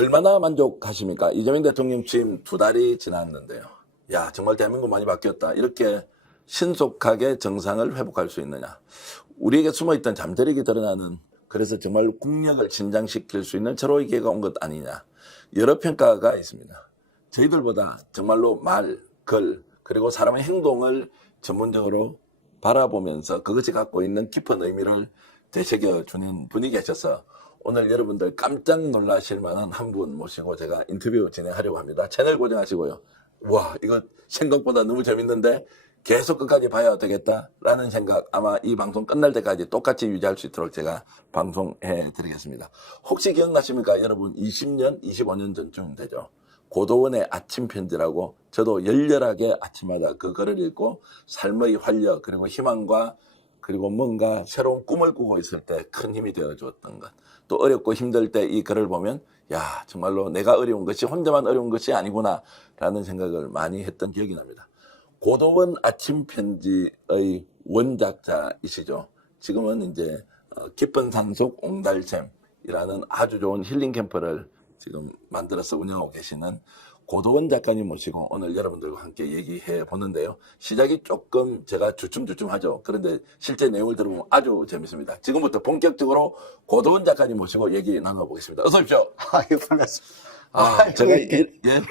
얼마나 만족하십니까? 이재명 대통령 취임 2달이 지났는데요. 야, 정말 대한민국 많이 바뀌었다. 이렇게 신속하게 정상을 회복할 수 있느냐. 우리에게 숨어있던 잠재력이 드러나는, 그래서 정말 국력을 진장시킬 수 있는 절호의 기회가 온 것 아니냐. 여러 평가가 있습니다. 저희들보다 정말로 말, 글, 그리고 사람의 행동을 전문적으로 바라보면서 그것이 갖고 있는 깊은 의미를 되새겨주는 분이 계셔서 오늘 여러분들 깜짝 놀라실 만한 한 분 모시고 제가 인터뷰 진행하려고 합니다. 채널 고정하시고요. 와, 이거 생각보다 너무 재밌는데 계속 끝까지 봐야 되겠다라는 생각, 아마 이 방송 끝날 때까지 똑같이 유지할 수 있도록 제가 방송해 드리겠습니다. 혹시 기억나십니까? 여러분 20년, 25년 전쯤 되죠. 고도원의 아침 편지라고 저도 열렬하게 아침마다 그 글을 읽고 삶의 활력 그리고 희망과 그리고 뭔가 새로운 꿈을 꾸고 있을 때 큰 힘이 되어 주었던 것. 또 어렵고 힘들 때 이 글을 보면 야, 정말로 내가 어려운 것이 혼자만 어려운 것이 아니구나 라는 생각을 많이 했던 기억이 납니다. 고도원 아침 편지의 원작자이시죠. 지금은 이제 깊은 산속 옹달샘이라는 아주 좋은 힐링 캠프를 지금 만들어서 운영하고 계시는 고도원 작가님 모시고 오늘 여러분들과 함께 얘기해 보는데요. 시작이 조금 제가 주춤주춤하죠. 그런데 실제 내용을 들어보면 아주 재밌습니다. 지금부터 본격적으로 고도원 작가님 모시고 얘기 나눠보겠습니다. 어서 오십시오. 아유, 반갑습니다. 제가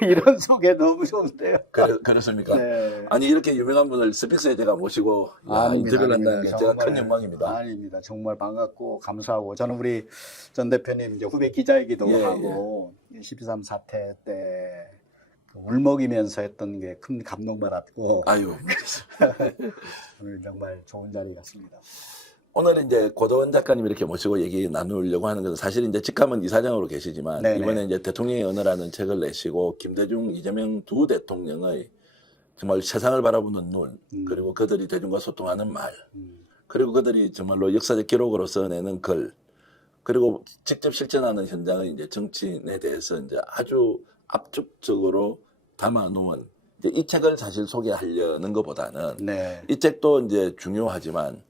이런 소개 너무 좋은데요. 그렇습니까? 네. 아니 이렇게 유명한 분을 스픽스에 제가 모시고 인터뷰를 한다는 게 제가 큰 영광입니다. 아닙니다. 정말 반갑고 감사하고 저는 우리 전 대표님 이제 후배 기자이기도 하고 12.3 사태 때 울먹이면서 했던 게 큰 감동받았고 아유, 오늘 정말 좋은 자리 같습니다. 오늘 이제 고도원 작가님 이렇게 모시고 얘기 나누려고 하는 것은 사실 이제 직함은 이사장으로 계시지만 네네. 이번에 이제 대통령의 언어라는 책을 내시고 김대중, 이재명 두 대통령의 정말 세상을 바라보는 눈 그리고 그들이 대중과 소통하는 말 그리고 그들이 정말로 역사적 기록으로 써내는 글 그리고 직접 실천하는 현장의 이제 정치인에 대해서 이제 아주 압축적으로 담아놓은 이제 이 책을 사실 소개하려는 것보다는 네. 이 책도 이제 중요하지만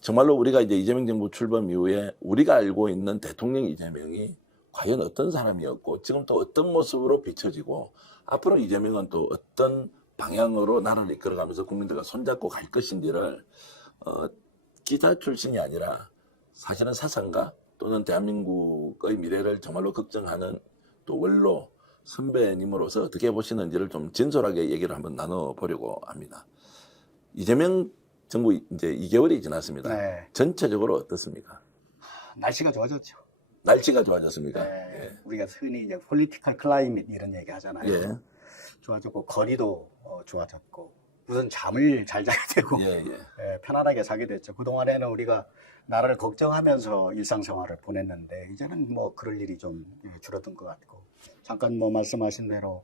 정말로 우리가 이제 이재명 정부 출범 이후에 우리가 알고 있는 대통령 이재명이 과연 어떤 사람이었고 지금 또 어떤 모습으로 비춰지고 앞으로 이재명은 또 어떤 방향으로 나라를 이끌어가면서 국민들과 손잡고 갈 것인지를 기자 출신이 아니라 사실은 사상가 또는 대한민국의 미래를 정말로 걱정하는 또 원로 선배님으로서 어떻게 보시는지를 좀 진솔하게 얘기를 한번 나눠보려고 합니다. 이재명 정부 이제 2개월이 지났습니다. 네. 전체적으로 어떻습니까? 날씨가 좋아졌죠. 날씨가 좋아졌습니까? 네. 우리가 흔히 이제 폴리티컬 클라이밋 이런 얘기 하잖아요. 예. 좋아졌고 거리도 좋아졌고 우선 잠을 잘 자게 되고 예. 편안하게 자게 됐죠. 그동안에는 우리가 나라를 걱정하면서 일상생활을 보냈는데 이제는 뭐 그럴 일이 좀 줄어든 것 같고 잠깐 뭐 말씀하신 대로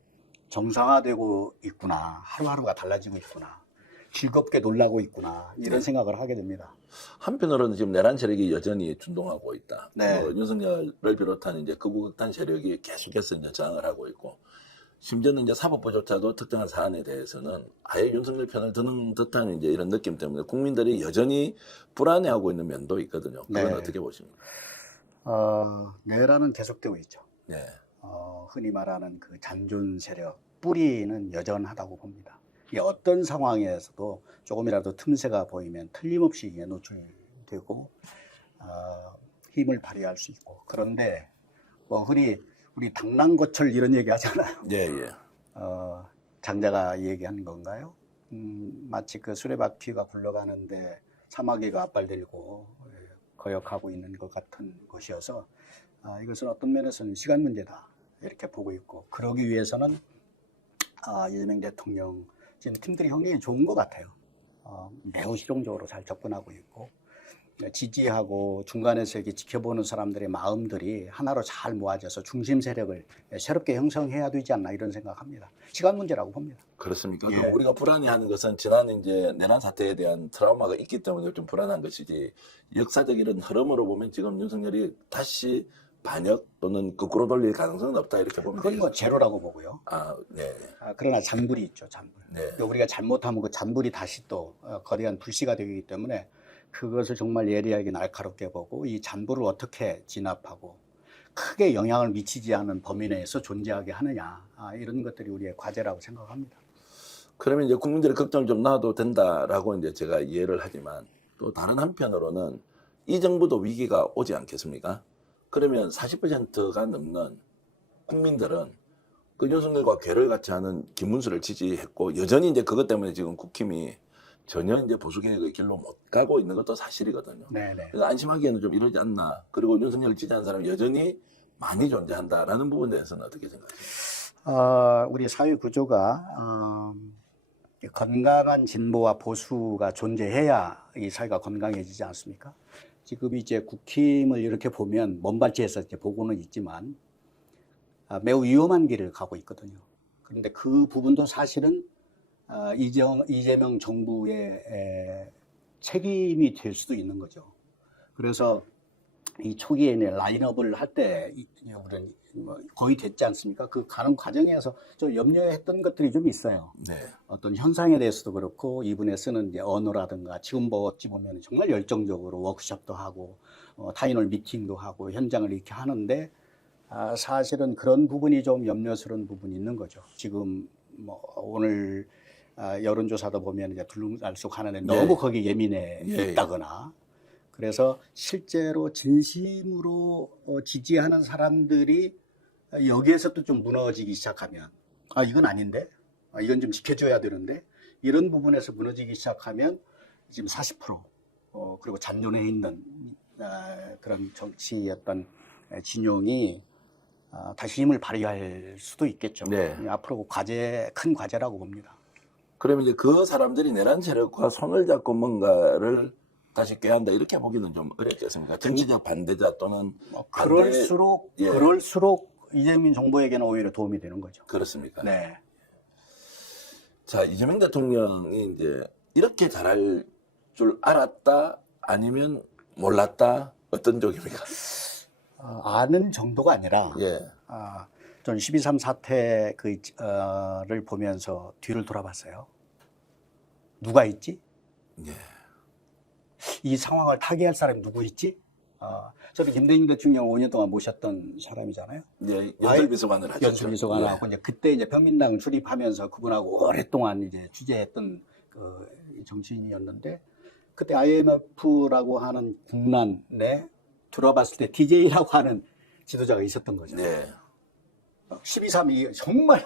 정상화되고 있구나. 하루하루가 달라지고 있구나. 즐겁게 놀라고 있구나. 이런 생각을 하게 됩니다. 한편으로는 지금 내란 세력이 여전히 준동하고 있다. 네. 윤석열을 비롯한 이제 극우극단 세력이 계속해서 이제 저항을 하고 있고 심지어는 이제 사법부조차도 특정한 사안에 대해서는 아예 윤석열 편을 드는 듯한 이제 이런 느낌 때문에 국민들이 여전히 불안해하고 있는 면도 있거든요. 그건 네. 어떻게 보십니까? 내란은 계속되고 있죠. 네. 흔히 말하는 그 잔존 세력 뿌리는 여전하다고 봅니다. 이 어떤 상황에서도 조금이라도 틈새가 보이면 틀림없이 노출되고 힘을 발휘할 수 있고 그런데 뭐 흔히 우리 당랑거철 이런 얘기 하잖아요. 예. 장자가 얘기한 건가요? 마치 그 수레바퀴가 굴러가는데 사마귀가 앞발들고 거역하고 있는 것 같은 것이어서 이것은 어떤 면에서는 시간 문제다 이렇게 보고 있고 그러기 위해서는 이재명 대통령 지금 팀들이 굉장히 좋은 것 같아요. 매우 실용적으로 잘 접근하고 있고 지지하고 중간에서 이렇게 지켜보는 사람들의 마음들이 하나로 잘 모아져서 중심 세력을 새롭게 형성해야 되지 않나 이런 생각합니다. 시간 문제라고 봅니다. 그렇습니까? 예. 우리가 불안해하는 것은 지난 이제 내란 사태에 대한 트라우마가 있기 때문에 좀 불안한 것이지 역사적 이런 흐름으로 보면 지금 윤석열이 다시 반역 또는 거꾸로 돌릴 가능성은 없다 이렇게 보면 그건 뭐 되겠습니다. 제로라고 보고요. 네. 그러나 잔불이 있죠, 잔불. 네. 우리가 잘못하면 그 잔불이 다시 또 거대한 불씨가 되기 때문에 그것을 정말 예리하게 날카롭게 보고 이 잔불을 어떻게 진압하고 크게 영향을 미치지 않는 범위 내에서 존재하게 하느냐, 이런 것들이 우리의 과제라고 생각합니다. 그러면 이제 국민들의 걱정을 좀 놔도 된다라고 이제 제가 이해를 하지만 또 다른 한편으로는 이 정부도 위기가 오지 않겠습니까? 그러면 40%가 넘는 국민들은 그 윤석열과 괴를 같이 하는 김문수를 지지했고 여전히 이제 그것 때문에 지금 국힘이 전혀 이제 보수개혁의 길로 못 가고 있는 것도 사실이거든요. 네네. 그래서 안심하기에는 좀 이러지 않나. 그리고 윤석열을 지지하는 사람이 여전히 많이 존재한다라는 부분에 대해서는 어떻게 생각하세요? 우리 사회 구조가 건강한 진보와 보수가 존재해야 이 사회가 건강해지지 않습니까? 지금 이제 국힘을 이렇게 보면 먼발치에서 이제 보고는 있지만 매우 위험한 길을 가고 있거든요. 그런데 그 부분도 사실은 이재명 정부의 책임이 될 수도 있는 거죠. 그래서 이 초기에 라인업을 할 때 우리는 거의 됐지 않습니까? 그 가는 과정에서 좀 염려했던 것들이 좀 있어요. 네. 어떤 현상에 대해서도 그렇고 이분의 쓰는 이제 언어라든가 지금 뭐 어찌 보면 정말 열정적으로 워크숍도 하고 타인홀 미팅도 하고 현장을 이렇게 하는데 사실은 그런 부분이 좀 염려스러운 부분이 있는 거죠. 지금 뭐 오늘 여론조사도 보면 이제 둘러쌀썩 하는데 너무 거기 예민해 있다거나 그래서 실제로 진심으로 지지하는 사람들이 여기에서 또 좀 무너지기 시작하면 이건 아닌데 이건 좀 지켜줘야 되는데 이런 부분에서 무너지기 시작하면 지금 40% 그리고 잔존해 있는 그런 정치의 어떤 진영이 다시 힘을 발휘할 수도 있겠죠. 네. 앞으로 큰 과제라고 봅니다. 그러면 이제 그 사람들이 내란 세력과 손을 잡고 뭔가를 다시 꾀한다 이렇게 보기는 좀 어렵겠습니까? 정치적 반대자 또는 그럴수록 이재명 정부에게는 오히려 도움이 되는 거죠. 그렇습니까? 네. 자, 이재명 대통령이 이제 이렇게 잘할 줄 알았다 아니면 몰랐다 어떤 쪽입니까? 아는 정도가 아니라 예. 저는 12.3 사태 를 보면서 뒤를 돌아봤어요. 누가 있지? 예. 이 상황을 타개할 사람이 누구 있지? 저는 김대중 대통령 5년 동안 모셨던 사람이잖아요. 예, 연설비서관을 하셨죠. 연설비서관 하고 이제 그때 이제 평민당 출입하면서 그분하고 오랫동안 이제 취재했던 그 정치인이었는데 그때 IMF라고 하는 국난에 들어봤을 때 DJ라고 하는 지도자가 있었던 거죠. 네. 12.3이 정말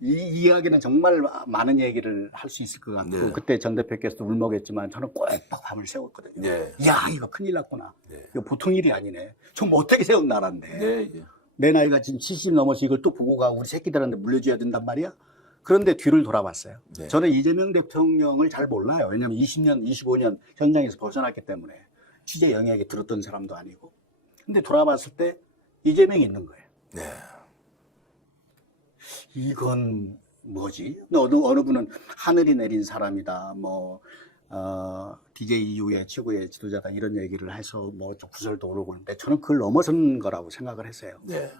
이 이야기는 정말 많은 얘기를 할 수 있을 것 같고 네. 그때 전 대표께서도 울먹였지만 저는 꼬박 밤을 새웠거든요. 네. 야 이거 큰일 났구나. 네. 이거 보통 일이 아니네. 좀 어떻게 세운 나라인데. 네. 예. 내 나이가 지금 70 넘어서 이걸 또 보고 가고 우리 새끼들한테 물려줘야 된단 말이야. 그런데 뒤를 돌아봤어요. 네. 저는 이재명 대통령을 잘 몰라요. 왜냐하면 20년, 25년 현장에서 벗어났기 때문에 취재 영역에 들었던 사람도 아니고. 근데 돌아봤을 때 이재명이 있는 거예요. 네. 이건 뭐지? 어느 분은 하늘이 내린 사람이다. DJ 이후에 최고의 지도자다 이런 얘기를 해서 좀 구설도 오르고 있는데 저는 그걸 넘어선 거라고 생각을 했어요. 네.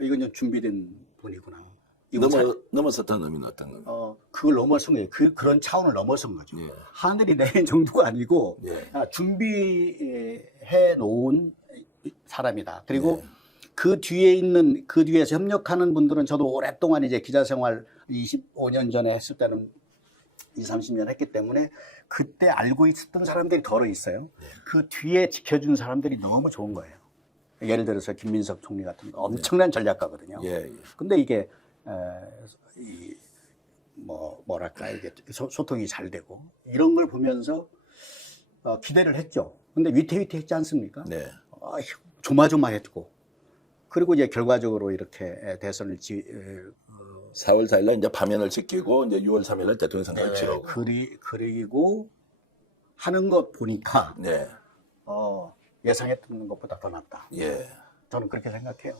이건 좀 준비된 분이구나. 넘어섰다는 의미는 어떤 겁니까? 그걸 넘어선 거예요. 그런 차원을 넘어선 거죠. 네. 하늘이 내린 정도가 아니고 네. 준비해 놓은 사람이다. 그리고 네. 그 뒤에서 협력하는 분들은 저도 오랫동안 이제 기자 생활 25년 전에 했을 때는 20, 30년 했기 때문에 그때 알고 있었던 사람들이 덜어 있어요. 그 뒤에 지켜준 사람들이 너무 좋은 거예요. 예를 들어서 김민석 총리 같은 거 엄청난 전략가거든요. 예. 근데 이게 뭐랄까 이게 소통이 잘 되고 이런 걸 보면서 기대를 했죠. 근데 위태위태했지 않습니까? 네. 조마조마했고 그리고 이제 결과적으로 이렇게 대선을 4월 4일 날 이제 파면을 지키고 이제 6월 3일 날 대통령 선거를 치르고. 그리고 하는 것 보니까 네. 예상했던 것보다 더 낫다. 예. 저는 그렇게 생각해요.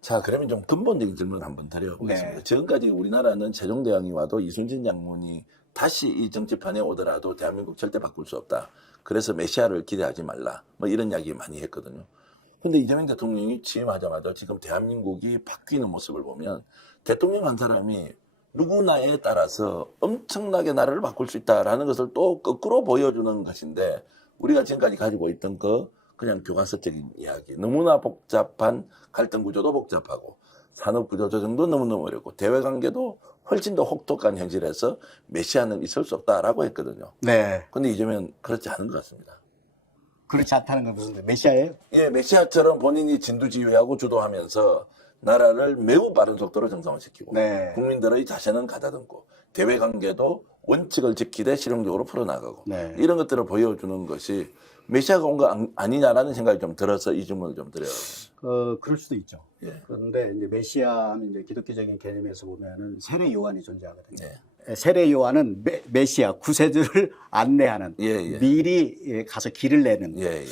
자, 그러면 좀 근본적인 질문 한번 드려보겠습니다. 네. 지금까지 우리나라는 세종대왕이 와도 이순신 장군이 다시 이 정치판에 오더라도 대한민국 절대 바꿀 수 없다. 그래서 메시아를 기대하지 말라. 이런 이야기 많이 했거든요. 근데 이재명 대통령이 취임하자마자 지금 대한민국이 바뀌는 모습을 보면 대통령 한 사람이 누구나에 따라서 엄청나게 나라를 바꿀 수 있다라는 것을 또 거꾸로 보여주는 것인데 우리가 지금까지 가지고 있던 그 그냥 교과서적인 이야기. 너무나 복잡한 갈등 구조도 복잡하고 산업 구조 조정도 너무너무 어렵고 대외 관계도 훨씬 더 혹독한 현실에서 메시아는 있을 수 없다라고 했거든요. 네. 근데 이재명 그렇지 않은 것 같습니다. 그렇지 않다는 건 무슨 메시아예요? 예, 메시아처럼 본인이 진두지휘하고 주도하면서 나라를 매우 빠른 속도로 정상화시키고 네. 국민들의 자신은 가다듬고 대외 관계도 원칙을 지키되 실용적으로 풀어나가고 네. 이런 것들을 보여주는 것이 메시아가 온 거 아니냐라는 생각이 좀 들어서 이 질문을 좀 드려요. 그럴 수도 있죠. 예. 그런데 이제 메시아 하면 이제 기독교적인 개념에서 보면은 세례 요한이 존재하거든요. 예. 세례 요한은 메시아 구세주를 안내하는 예, 예. 미리 가서 길을 내는 예, 예.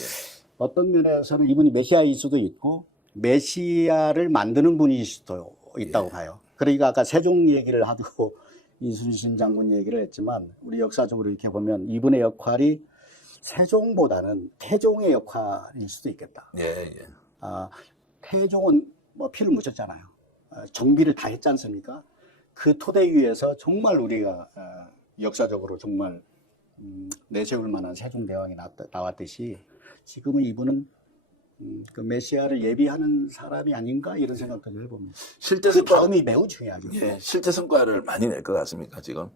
어떤 면에서는 이분이 메시아일 수도 있고 메시아를 만드는 분일 수도 있다고 예. 봐요. 그러니까 아까 세종 얘기를 하고 이순신 장군 얘기를 했지만 우리 역사적으로 이렇게 보면 이분의 역할이 세종보다는 태종의 역할일 수도 있겠다. 예, 예. 태종은 뭐 피를 묻혔잖아요. 정비를 다 했지 않습니까? 그 토대 위에서 정말 우리가 역사적으로 정말 내세울 만한 세종대왕이 나왔듯이 지금은 이분은 그 메시아를 예비하는 사람이 아닌가 이런 생각도 좀 해봅니다. 실제 그 성과, 다음이 매우 중요하죠. 예, 실제 성과를 많이 낼 것 같습니까 지금?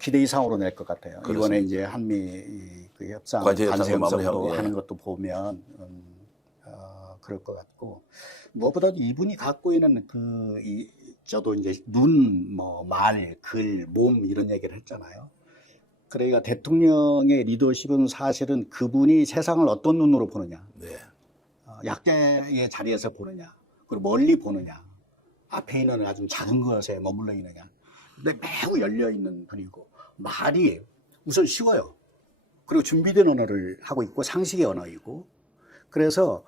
기대 이상으로 낼 것 같아요. 그렇습니다. 이번에 이제 한미 그 협상, 관세 관세 협상도 협상도 마무리하고, 예. 하는 것도 보면 그럴 것 같고 무엇보다도 이분이 갖고 있는 저도 이제 눈, 뭐 말, 글, 몸 이런 얘기를 했잖아요. 그러니까 대통령의 리더십은 사실은 그분이 세상을 어떤 눈으로 보느냐, 네. 약자의 자리에서 보느냐, 그리고 멀리 보느냐, 앞에 있는 아주 작은 것에 머물러 있느냐. 근데 매우 열려 있는 분이고 말이 우선 쉬워요. 그리고 준비된 언어를 하고 있고 상식의 언어이고 그래서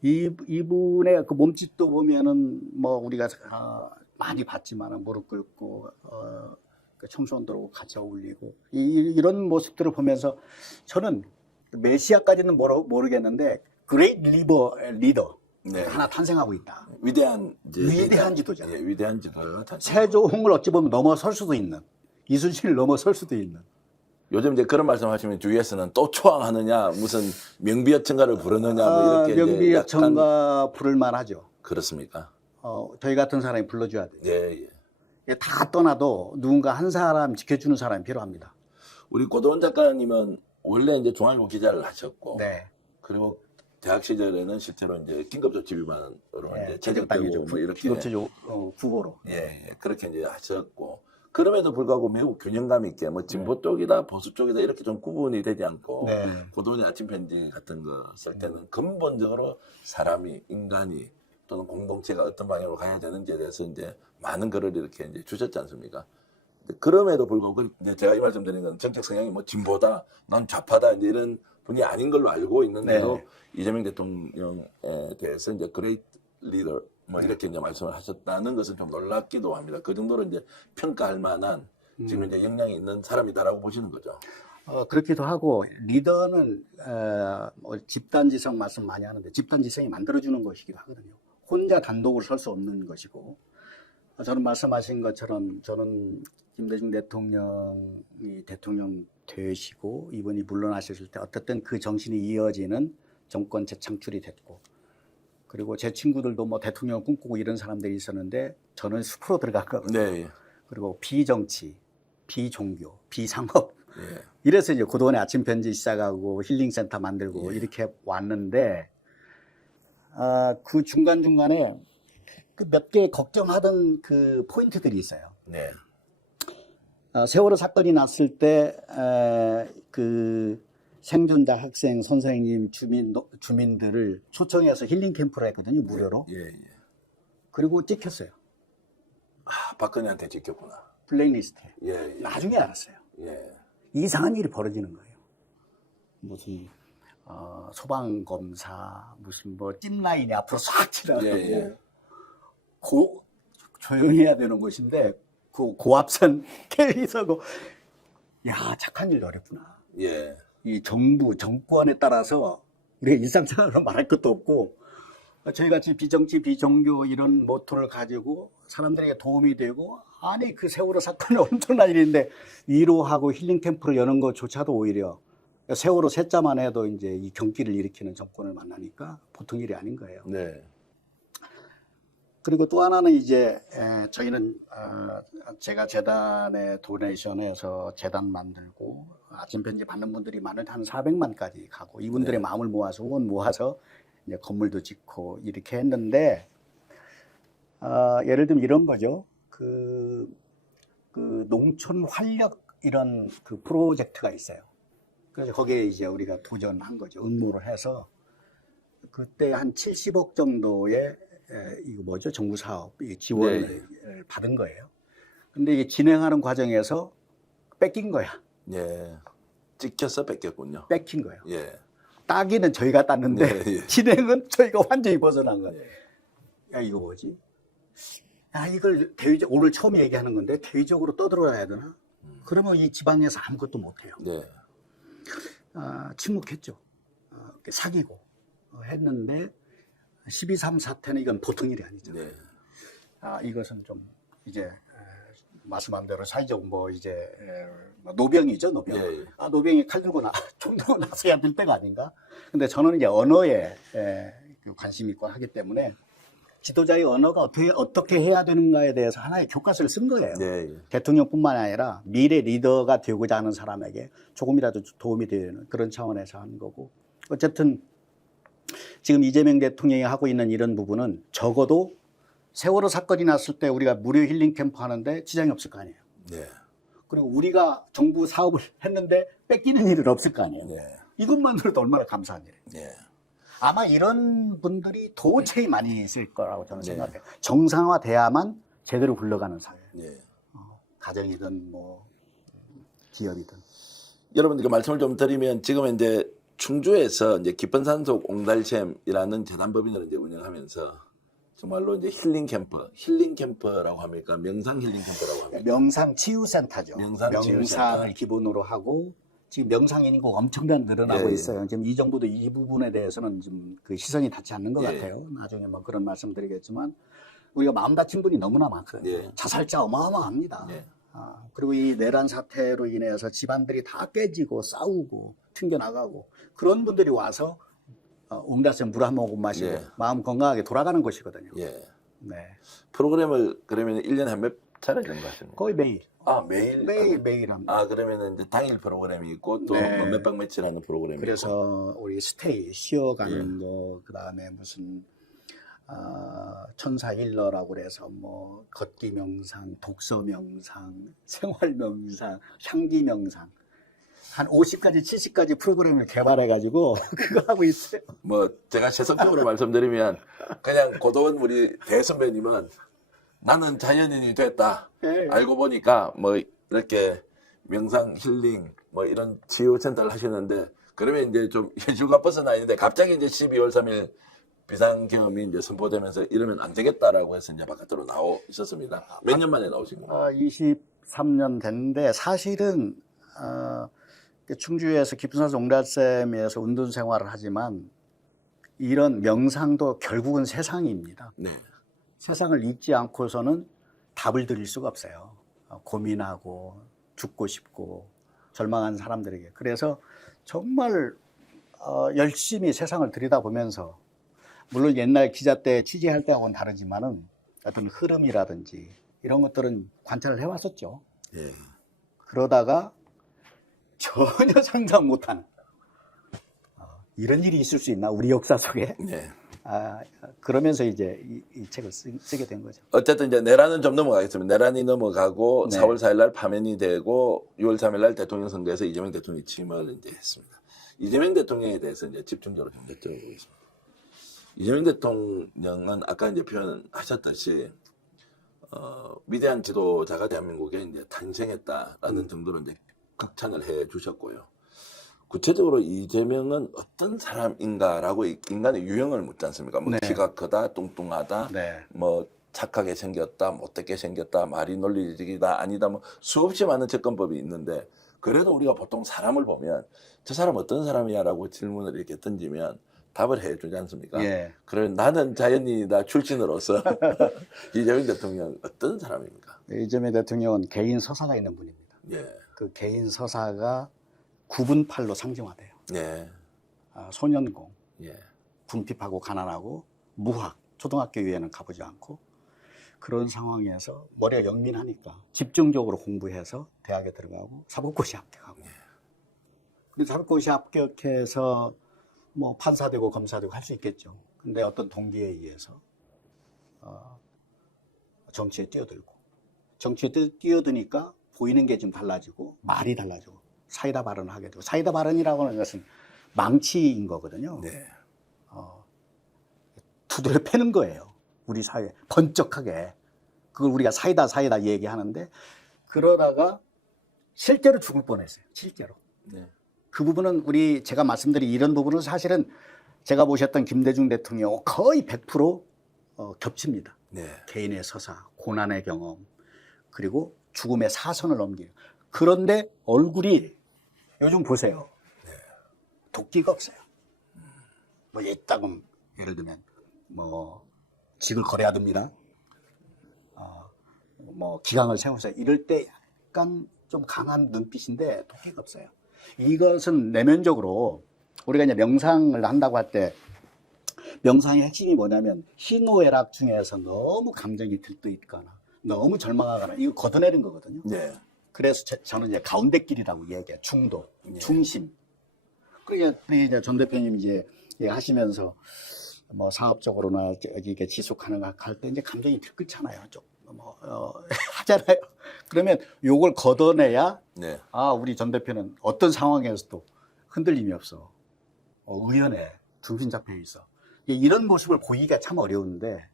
이분의 그 몸짓도 보면은 뭐 우리가 많이 봤지만 무릎 꿇고 그 청소년들하고 같이 어울리고 이런 모습들을 보면서 저는 메시아까지는 모르겠는데 그레이트 리더 네. 하나 탄생하고 있다. 위대한 지도자. 예, 위대한 지도자가 탄생. 세종을 어찌 보면 넘어설 수도 있는 이순신을 넘어설 수도 있는. 요즘 이제 그런 말씀하시면 주위에서는 또 초항하느냐 무슨 명비어천가를 부르느냐 뭐 이렇게 명비어천가 부를 만하죠. 그렇습니까? 저희 같은 사람이 불러줘야 돼요. 예, 예. 다 떠나도 누군가 한 사람 지켜주는 사람이 필요합니다. 우리 고도원 작가님은 원래 이제 중앙일보 기자를 하셨고, 네. 그리고 대학 시절에는 실제로 이제 긴급조치 위반으로 이제 체적당이죠. 체적되고 뭐 이렇게 긴급체조 구호로. 예, 그렇게 이제 하셨고, 그럼에도 불구하고 매우 균형감 있게 뭐 진보 쪽이다 보수 쪽이다 이렇게 좀 구분이 되지 않고 네. 고도원의 아침 편지 같은 거 쓸 때는 근본적으로 사람이 인간이 또는 공동체가 어떤 방향으로 가야 되는지에 대해서 이제 많은 글을 이렇게 이제 주셨지 않습니까? 그럼에도 불구하고 이제 제가 이 말씀드리는 건 정책 성향이 뭐 진보다, 난 좌파다 이제 이런 분이 아닌 걸로 알고 있는데도 네. 이재명 대통령에 대해서 이제 그레이트 리더 뭐 이렇게 이제 말씀을 하셨다는 것은 좀 놀랍기도 합니다. 그 정도로 이제 평가할 만한 지금 이제 역량이 있는 사람이다라고 보시는 거죠. 그렇기도 하고 리더는 뭐 집단지성 말씀 많이 하는데 집단지성이 만들어주는 것이기도 하거든요. 혼자 단독으로 설 수 없는 것이고 저는 말씀하신 것처럼 저는 김대중 대통령이 대통령 되시고 이분이 물러나셨을 때 어쨌든 그 정신이 이어지는 정권 재창출이 됐고 그리고 제 친구들도 뭐 대통령을 꿈꾸고 이런 사람들이 있었는데 저는 숲으로 들어갔거든요. 네. 그리고 비정치, 비종교, 비상업 예. 이래서 이제 고도원의 아침 편지 시작하고 힐링센터 만들고 이렇게 왔는데 그 중간중간에 그 몇 개 걱정하던 그 포인트들이 있어요. 네. 세월호 사건이 났을 때 그 생존자 학생 선생님 주민들을 초청해서 힐링 캠프를 했거든요. 무료로. 예. 그리고 찍혔어요. 박근혜한테 지켰구나. 블랙리스트에. 예. 나중에 알았어요. 예. 이상한 일이 벌어지는 거예요. 무슨 소방검사 무슨 뭐 찜라인이 앞으로 싹 지나가고 예. 조용히 해야 되는 곳인데 그 고압선 캐리서고 야 착한 일 어렵구나. 예. 이 정권에 따라서 우리가 일상생활로 말할 것도 없고 저희같이 비정치 비종교 이런 모토를 가지고 사람들에게 도움이 되고 그 세월호 사건은 엄청난 일인데 위로하고 힐링 캠프를 여는 것조차도 오히려 세월호 셋자만 해도 이제 이 경기를 일으키는 정권을 만나니까 보통 일이 아닌 거예요. 네. 그리고 또 하나는 이제 저희는 제가 재단에 도네이션해서 재단 만들고 아침 편지 받는 분들이 많은데 한 400만까지 가고 이분들의 네. 마음을 마음을 모아서 후원 모아서 이제 건물도 짓고 이렇게 했는데 예를 들면 이런 거죠. 그 농촌 활력 이런 그 프로젝트가 있어요. 그래서 거기에 이제 우리가 도전한 거죠. 응모를 해서 그때 한 70억 정도의 이거 뭐죠? 정부 사업 지원을 받은 거예요. 근데 이게 진행하는 과정에서 뺏긴 거야. 예. 찍혀서 뺏겼군요. 뺏긴 거예요. 예. 따기는 저희가 땄는데 예. 진행은 저희가 완전히 벗어난 거예요. 야 이거 뭐지? 야 이걸 대위적 오늘 처음 얘기하는 건데 대위적으로 떠들어야 되나? 그러면 이 지방에서 아무것도 못해요. 네. 침묵했죠. 사귀고 했는데 12.3 사태는 이건 보통 일이 아니죠. 네. 이것은 좀 이제 말씀한 대로 사회적 뭐 이제 노병이죠, 노병. 예. 노병이 칼 들고 총 들고 나서야 될 때가 아닌가. 근데 저는 이제 언어에 관심 있고 하기 때문에 지도자의 언어가 어떻게 해야 되는가에 대해서 하나의 교과서를 쓴 거예요. 네. 대통령뿐만 아니라 미래 리더가 되고자 하는 사람에게 조금이라도 도움이 되는 그런 차원에서 하는 거고. 어쨌든 지금 이재명 대통령이 하고 있는 이런 부분은 적어도 세월호 사건이 났을 때 우리가 무료 힐링 캠프 하는데 지장이 없을 거 아니에요. 네. 그리고 우리가 정부 사업을 했는데 뺏기는 일은 없을 거 아니에요. 네. 이것만으로도 얼마나 감사한 일이에요. 네. 아마 이런 분들이 도저히 많이 있을 거라고 저는 네. 생각해요. 정상화돼야만 제대로 굴러가는 사회. 네. 가정이든 뭐 기업이든. 여러분들께 말씀을 좀 드리면 지금 이제 충주에서 이제 깊은 산속 옹달샘이라는 재단법인을 이제 운영하면서 정말로 이제 힐링 캠프라고 합니까? 명상 힐링 캠프라고 합니까? 명상 치유센터죠. 명상치유센터. 명상을 기본으로 하고 지금 명상 인구가 엄청나게 늘어나고 예, 있어요. 지금 이 정부도 이 부분에 대해서는 좀 그 시선이 닿지 않는 것 예. 같아요. 나중에 뭐 그런 말씀드리겠지만 우리가 마음 다친 분이 너무나 많거든요. 예. 자살자 어마어마합니다. 예. 그리고 이 내란 사태로 인해서 집안들이 다 깨지고 싸우고 튕겨나가고 그런 분들이 와서 옹달샘 물 한 모금 마시고 예. 마음 건강하게 돌아가는 곳이거든요. 예. 네. 프로그램을 그러면 1년에 한 몇 차례 정도 하십니까? 거의 매일. 매일? 매일 합니다. 그러면은 이제 당일 프로그램이 있고 또 네. 몇 박 며칠 하는 프로그램이 그래서 우리 스테이 쉬어가는 거 그다음에 무슨 천사 힐러라고 그래서 뭐 걷기 명상, 독서 명상, 생활 명상, 향기 명상 한 50가지, 70가지 프로그램을 개발해 가지고 그거 하고 있어요. 있고. 뭐 제가 세속적으로 말씀드리면 그냥 고도원 우리 대선배님은 나는 자연인이 됐다. 네. 알고 보니까 뭐 이렇게 명상 힐링 뭐 이런 치유센터를 하시는데 그러면 이제 좀 현실과 벗어나 있는데 갑자기 이제 12월 3일 비상경험이 이제 선포되면서 이러면 안 되겠다라고 해서 이제 바깥으로 나오셨습니다. 몇 년 만에 나오신 건가요? 23년 됐는데 사실은 충주에서 깊은 산속 옹달샘에서 운동 생활을 하지만 이런 명상도 결국은 세상입니다. 네. 세상을 잊지 않고서는 답을 드릴 수가 없어요. 고민하고 죽고 싶고 절망한 사람들에게. 그래서 정말 열심히 세상을 들여다보면서 물론 옛날 기자 때 취재할 때하고는 다르지만은 어떤 흐름이라든지 이런 것들은 관찰을 해왔었죠. 예. 그러다가 전혀 상상 못하는 이런 일이 있을 수 있나 우리 역사 속에. 네. 그러면서 이제 이 책을 쓰게 된 거죠. 어쨌든 이제 내란은 좀 넘어가겠습니다. 내란이 넘어가고 네. 4월 4일 날 파면이 되고 6월 3일 날 대통령 선거에서 이재명 대통령이 취임을 이제 했습니다. 이재명 대통령에 대해서 이제 집중적으로 좀 여쭤보겠습니다. 이재명 대통령은 아까 이제 표현하셨듯이 위대한 지도자가 대한민국에 이제 탄생했다라는 정도로 이제 극찬을 해 주셨고요. 구체적으로 이재명은 어떤 사람인가라고 인간의 유형을 묻지 않습니까? 뭐 네. 키가 크다, 뚱뚱하다, 네. 뭐 착하게 생겼다, 못되게 생겼다, 말이 논리적이다, 아니다, 뭐 수없이 많은 접근법이 있는데 그래도 우리가 보통 사람을 보면 저 사람 어떤 사람이야라고 질문을 이렇게 던지면 답을 해주지 않습니까? 예. 그래 나는 자연인이다 출신으로서 이재명 대통령 어떤 사람입니까? 이재명 대통령은 개인 서사가 있는 분입니다. 예, 그 개인 서사가 구분팔로 상징화돼요. 예. 소년공, 예. 궁핍하고 가난하고 무학, 초등학교 이후에는 가보지 않고 그런 상황에서 머리가 영민하니까 집중적으로 공부해서 대학에 들어가고 사법고시 합격하고. 근데 사법고시 합격해서 뭐 판사 되고 검사 되고 할 수 있겠죠. 근데 어떤 동기에 의해서 정치에 뛰어들고 정치에 뛰어드니까 보이는 게 좀 달라지고 말이 달라지고 사이다 발언을 하게 되고 사이다 발언이라고 하는 것은 망치인 거거든요. 네. 두드려 패는 거예요. 우리 사회 번쩍하게. 그걸 우리가 사이다 얘기하는데 그러다가 실제로 죽을 뻔했어요. 실제로. 네. 그 부분은 제가 말씀드린 이런 부분은 사실은 제가 모셨던 김대중 대통령 거의 100% 겹칩니다. 네. 개인의 서사, 고난의 경험, 그리고 죽음의 사선을 넘기는. 그런데 얼굴이 요즘 보세요. 도끼가 없어요. 뭐 이따금 예를 들면 뭐 직을 거래야 됩니다. 뭐 기강을 세우세요. 이럴 때 약간 좀 강한 눈빛인데 도끼가 없어요. 이것은 내면적으로 우리가 이제 명상을 한다고 할 때 명상의 핵심이 뭐냐면 희노애락 중에서 너무 감정이 들떠 있거나 너무 절망하거나 이거 걷어내는 거거든요. 네. 그래서 저는 이제 가운데 길이라고 얘기해요. 중도, 네. 중심. 그러니까 우리 이제 전 대표님 이제 하시면서 뭐 사업적으로나 이게 지속 가능할 때 이제 감정이 들끓잖아요. 좀 하잖아요. 그러면 요걸 걷어내야 네. 우리 전 대표는 어떤 상황에서도 흔들림이 없어. 의연해. 중심 잡혀 있어. 이런 모습을 보이기가 참 어려운데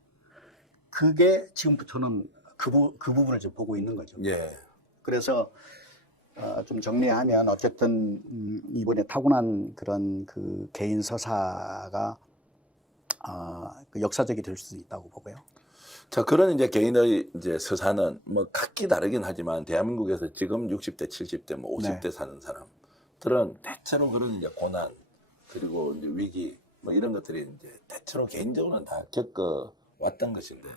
그게 지금 저는 그 부분을 좀 보고 있는 거죠. 예. 그래서 좀 정리하면 어쨌든 이번에 타고난 그런 그 개인 서사가 그 역사적이 될 수 있다고 보고요. 자, 그런 이제 개인의 이제 서사는 뭐 각기 다르긴 하지만 대한민국에서 지금 60대, 70대, 뭐 50대 네. 사는 사람들은 대체로 그런 이제 고난 그리고 이제 위기 뭐 이런 것들이 이제 대체로 개인적으로는 다 겪어 왔던 것인데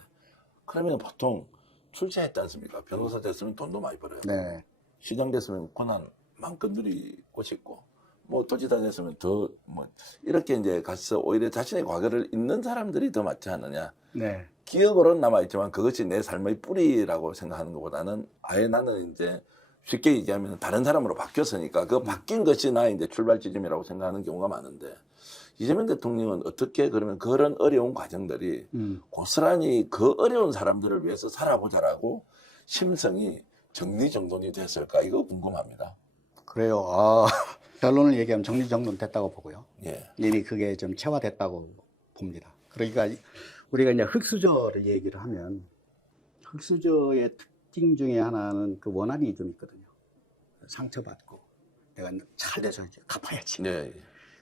그러면 보통 출세했지 않습니까? 변호사 됐으면 돈도 많이 벌어요. 네. 시장 됐으면 고난 마음껏 누리고 싶고 뭐 도지사 됐으면 더 뭐 이렇게 이제 가서 오히려 자신의 과거를 잊는 사람들이 더 많지 않느냐. 네. 기억으로는 남아있지만 그것이 내 삶의 뿌리라고 생각하는 것보다는 아예 나는 이제 쉽게 얘기하면 다른 사람으로 바뀌었으니까 그 바뀐 것이 나의 이제 출발 지점이라고 생각하는 경우가 많은데 이재명 대통령은 어떻게 그러면 그런 어려운 과정들이 고스란히 그 어려운 사람들을 위해서 살아보자라고 심성이 정리정돈이 됐을까 이거 궁금합니다. 그래요. 결론을 얘기하면 정리정돈 됐다고 보고요. 예. 이미 그게 좀 체화됐다고 봅니다. 그러니까 우리가 이제 흙수저를 얘기를 하면 흙수저의 특징 중에 하나는 그 원한이 좀 있거든요. 상처받고 내가 잘 돼서 이제 갚아야지. 네.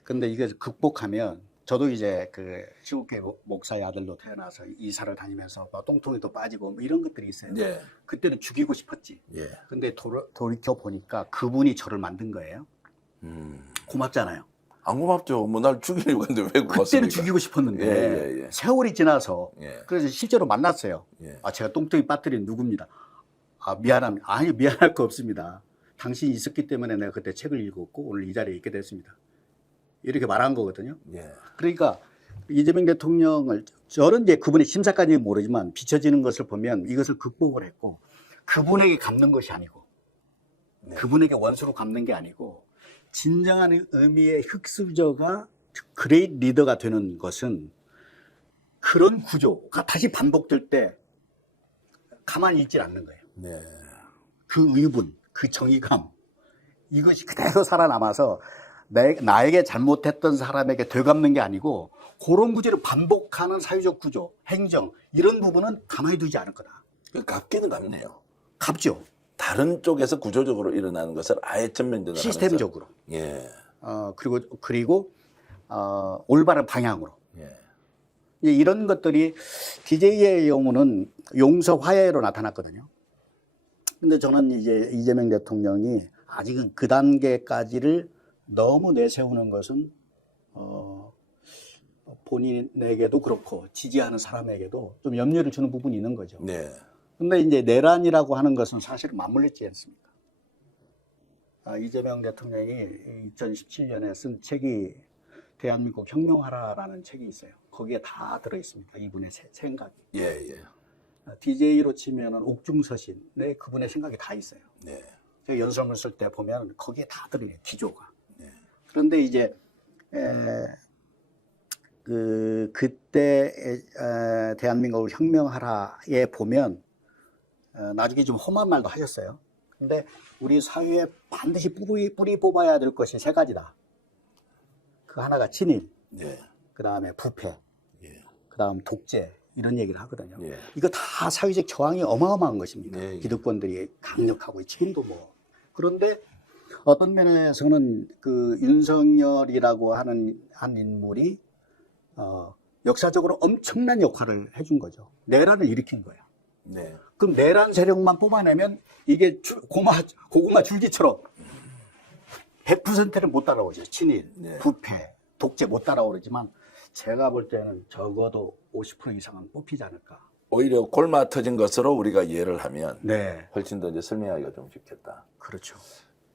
근데 이걸 극복하면 저도 이제 그 시국계 목사의 아들로 태어나서 이사를 다니면서 뭐 똥통이도 빠지고 뭐 이런 것들이 있어요. 예. 그때는 죽이고 싶었지. 예. 근데 돌이켜 보니까 그분이 저를 만든 거예요. 고맙잖아요. 안 고맙죠. 뭐 날 죽이려고 했는데 왜 고맙습니까? 그때는 죽이고 싶었는데 예. 세월이 지나서 예. 그래서 실제로 만났어요. 예. 제가 똥통이 빠뜨린 누구입니다. 미안합니다. 아니 미안할 거 없습니다. 당신이 있었기 때문에 내가 그때 책을 읽었고 오늘 이 자리에 있게 됐습니다. 이렇게 말한 거거든요. 예. 그러니까 이재명 대통령을 저는 이제 그분의 심사까지는 모르지만 비춰지는 것을 보면 이것을 극복을 했고 그분에게 갚는 것이 아니고 그분에게 원수로 갚는 게 아니고 진정한 의미의 흙수저가 그레이트 리더가 되는 것은 그런 구조가 다시 반복될 때 가만히 있질 않는 거예요. 네. 그 의분, 그 정의감 이것이 그대로 살아남아서 나에게 잘못했던 사람에게 되갚는 게 아니고 그런 구조를 반복하는 사회적 구조, 행정 이런 부분은 가만히 두지 않을 거다. 갚기는 갚네요. 갚죠. 다른 쪽에서 구조적으로 일어나는 것을 아예 전면전을 시스템적으로. 하면서. 예. 그리고 올바른 방향으로. 예. 이런 것들이 DJ의 경우는 용서 화해로 나타났거든요. 근데 저는 이제 이재명 대통령이 아직은 그 단계까지를 너무 내세우는 것은 본인에게도 그렇고 지지하는 사람에게도 좀 염려를 주는 부분이 있는 거죠. 네. 근데 이제 내란이라고 하는 것은 사실은 맞물렸지 않습니까? 이재명 대통령이 2017년에 쓴 책이 대한민국 혁명하라라는 책이 있어요. 거기에 다 들어있습니다. 이분의 생각이. 예, 예. DJ로 치면은 옥중서신에 그분의 생각이 다 있어요. 네. 제가 연설문 쓸 때 보면 거기에 다 들어있어요. 기조가. 네. 그런데 이제 그때 대한민국을 혁명하라에 보면 나중에 좀 험한 말도 하셨어요. 근데 우리 사회에 반드시 뿌리 뽑아야 될 것이 세 가지다. 그 하나가 친일, 네. 그 다음에 부패, 예. 그 다음 독재 이런 얘기를 하거든요. 예. 이거 다 사회적 저항이 어마어마한 것입니다. 예, 예. 기득권들이 강력하고 지금도 뭐. 그런데 어떤 면에서는 그 윤석열이라고 하는 한 인물이 역사적으로 엄청난 역할을 해준 거죠. 내란을 일으킨 거예요. 네. 그럼 내란 세력만 뽑아내면 이게 고구마 줄기처럼 100%는 못 따라오죠. 친일, 네. 부패, 독재 못 따라오지만 제가 볼 때는 적어도 50% 이상은 뽑히지 않을까. 오히려 골마 터진 것으로 우리가 이해를 하면 네, 훨씬 더 이제 설명하기가 좀 쉽겠다. 그렇죠.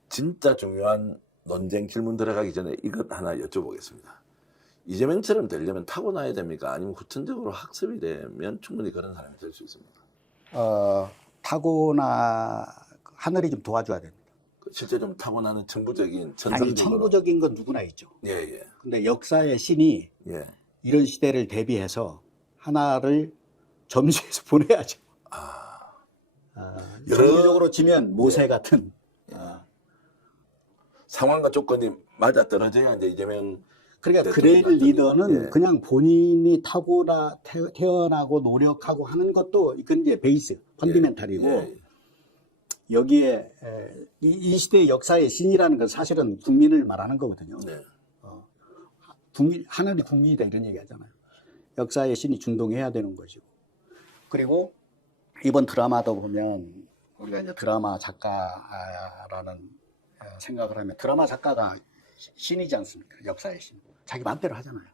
진짜 중요한 논쟁 질문 들어가기 전에 이것 하나 여쭤보겠습니다. 이재명처럼 되려면 타고나야 됩니까? 아니면 후천적으로 학습이 되면 충분히 그런 사람이 될 수 있습니까? 타고나 하늘이 좀 도와줘야 됩니다. 실제 좀 타고나는 천부적인 아니, 천성적으로. 천부적인 건 누구나 있죠. 예, 예. 근데 역사의 신이 예. 이런 시대를 대비해서 하나를 점수해서 보내야죠. 정기적으로 치면 모세 같은. 상황과 조건이 맞아 떨어져야 이제 이재명 그러니까 대통령이 그레일 리더는 예. 그냥 본인이 태어나고 노력하고 하는 것도 이건 이제 베이스, 펀디멘탈이고 예. 여기에 이 시대의 역사의 신이라는 건 사실은 국민을 말하는 거거든요. 네. 하늘이 국민이다 이런 얘기 하잖아요. 역사의 신이 준동해야 되는 것이고. 그리고 이번 드라마도 보면 우리가 이제 드라마 작가라는 생각을 하면 드라마 작가가 신이지 않습니까? 역사의 신. 자기 마음대로 하잖아요.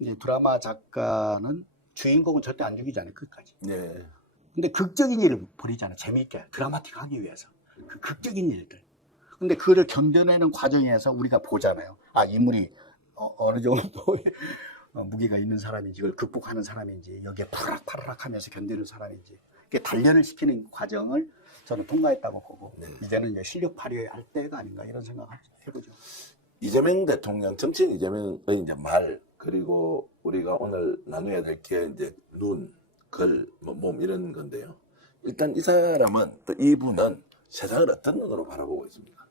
이제 드라마 작가는 주인공은 절대 안 죽이잖아요. 끝까지. 예. 근데 극적인 일을 벌이잖아요. 재미있게 드라마틱하기 위해서. 그 극적인 일들. 근데 그를 견뎌내는 과정에서 우리가 보잖아요. 아, 인물이 어느 정도 무게가 있는 사람인지, 이걸 극복하는 사람인지, 여기에 파락파락 하면서 견디는 사람인지, 이게 단련을 시키는 과정을 저는 통과했다고 보고, 네. 이제는 이제 실력 발휘할 때가 아닌가 이런 생각을 해보죠. 이재명 대통령, 정치인 이재명의 이제 말, 그리고 우리가 오늘 나눠야 될 게 이제 눈, 글, 몸 이런 건데요. 일단 이 사람은, 또 이분은 세상을 어떤 눈으로 바라보고 있습니까?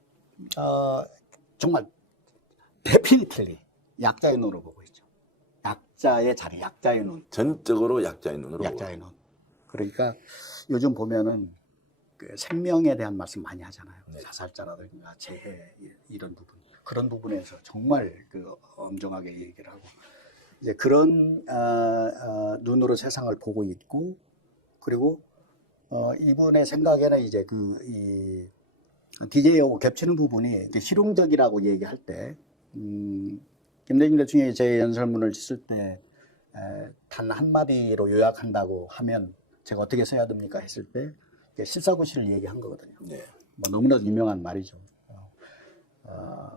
정말 데피니틀리 약자의 눈으로 보고 있죠. 약자의 자리, 약자의 눈, 전적으로 약자의 눈으로. 약자의 눈. 그러니까 요즘 보면은 그 생명에 대한 말씀 많이 하잖아요. 네. 자살자라든가 재해 이런 부분, 그런 부분에서 정말 그 엄정하게 얘기를 하고 이제 그런 눈으로 세상을 보고 있고, 그리고 이분의 생각에는 이제 이 DJ하고 겹치는 부분이 이렇게 실용적이라고 얘기할 때, 김대중 대통령이 제 연설문을 쓸 때 단 한마디로 요약한다고 하면 제가 어떻게 써야 됩니까? 했을 때 실사구시를 얘기한 거거든요. 네. 뭐 너무나도 유명한 말이죠.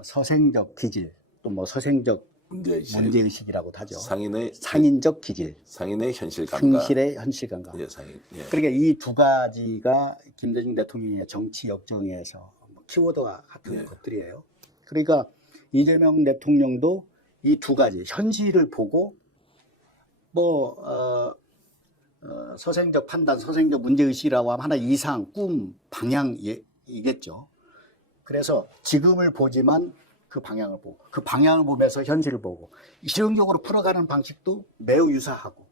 서생적 기질, 또 뭐 서생적 문제의식이라고도 하죠. 상인적 기질, 상인의 현실 감각. 상실의 현실 감각. 예, 상인. 예. 그러니까 이 두 가지가 김대중 대통령의 정치 역정에서 키워드와 같은 네. 것들이에요. 그러니까 이재명 대통령도 이 두 가지 현실을 보고 서생적 판단, 서생적 문제의식이라고 하면 하나 이상, 꿈, 방향이겠죠. 그래서 지금을 보지만 그 방향을 보고, 그 방향을 보면서 현실을 보고, 실용적으로 풀어가는 방식도 매우 유사하고.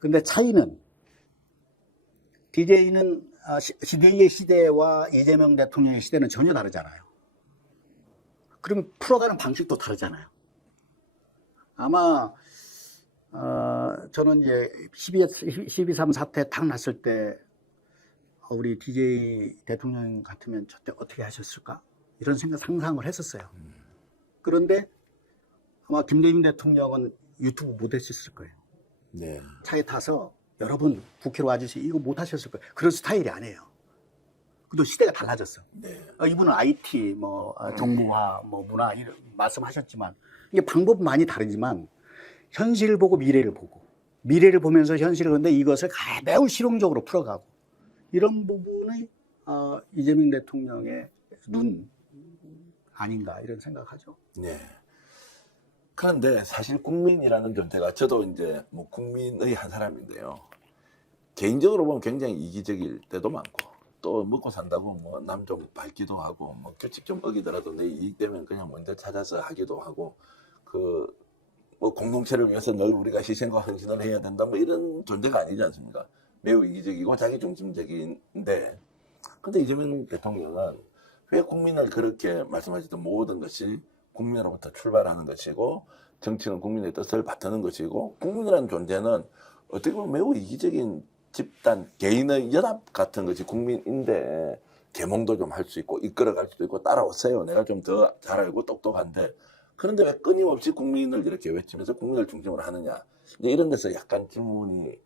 근데 차이는, DJ는 DJ의 시대와 이재명 대통령의 시대는 전혀 다르잖아요. 그럼 풀어가는 방식도 다르잖아요. 아마 저는 이제 12.3 사태 딱 났을 때 우리 DJ 대통령 같으면 저때 어떻게 하셨을까? 이런 상상을 했었어요. 그런데 아마 김대중 대통령은 유튜브 못 했었을 거예요. 네. 차에 타서 여러분 국회로 와주세요. 이거 못 하셨을 거예요. 그런 스타일이 아니에요. 그도 시대가 달라졌어. 네. 이분은 IT, 뭐 정보화, 뭐 문화 이런 말씀하셨지만 이게 방법은 많이 다르지만 현실을 보고 미래를 보고 미래를 보면서 현실을 보는데 이것을 매우 실용적으로 풀어가고 이런 부분이 이재명 대통령의 눈 아닌가 이런 생각하죠. 네. 그런데 사실 국민이라는 존재가 저도 이제 뭐 국민의 한 사람인데요. 개인적으로 보면 굉장히 이기적일 때도 많고 또 먹고 산다고 뭐 남 좀 밟기도 하고 뭐 규칙 좀 어기더라도 내 이익 되면 그냥 먼저 찾아서 하기도 하고 그 뭐 공동체를 위해서 늘 우리가 희생과 헌신을 해야 된다 뭐 이런 존재가 아니지 않습니까? 매우 이기적이고 자기중심적인데 근데 이재명 대통령은 왜 국민을 그렇게 말씀하셨던 모든 것이 국민으로부터 출발하는 것이고 정치는 국민의 뜻을 받드는 것이고 국민이라는 존재는 어떻게 보면 매우 이기적인 집단 개인의 연합 같은 것이 국민인데 계몽도 좀 할 수 있고 이끌어갈 수도 있고 따라오세요. 내가 좀 더 잘 알고 똑똑한데 그런데 왜 끊임없이 국민을 이렇게 외치면서 국민을 중심으로 하느냐 이제 이런 데서 약간 질문이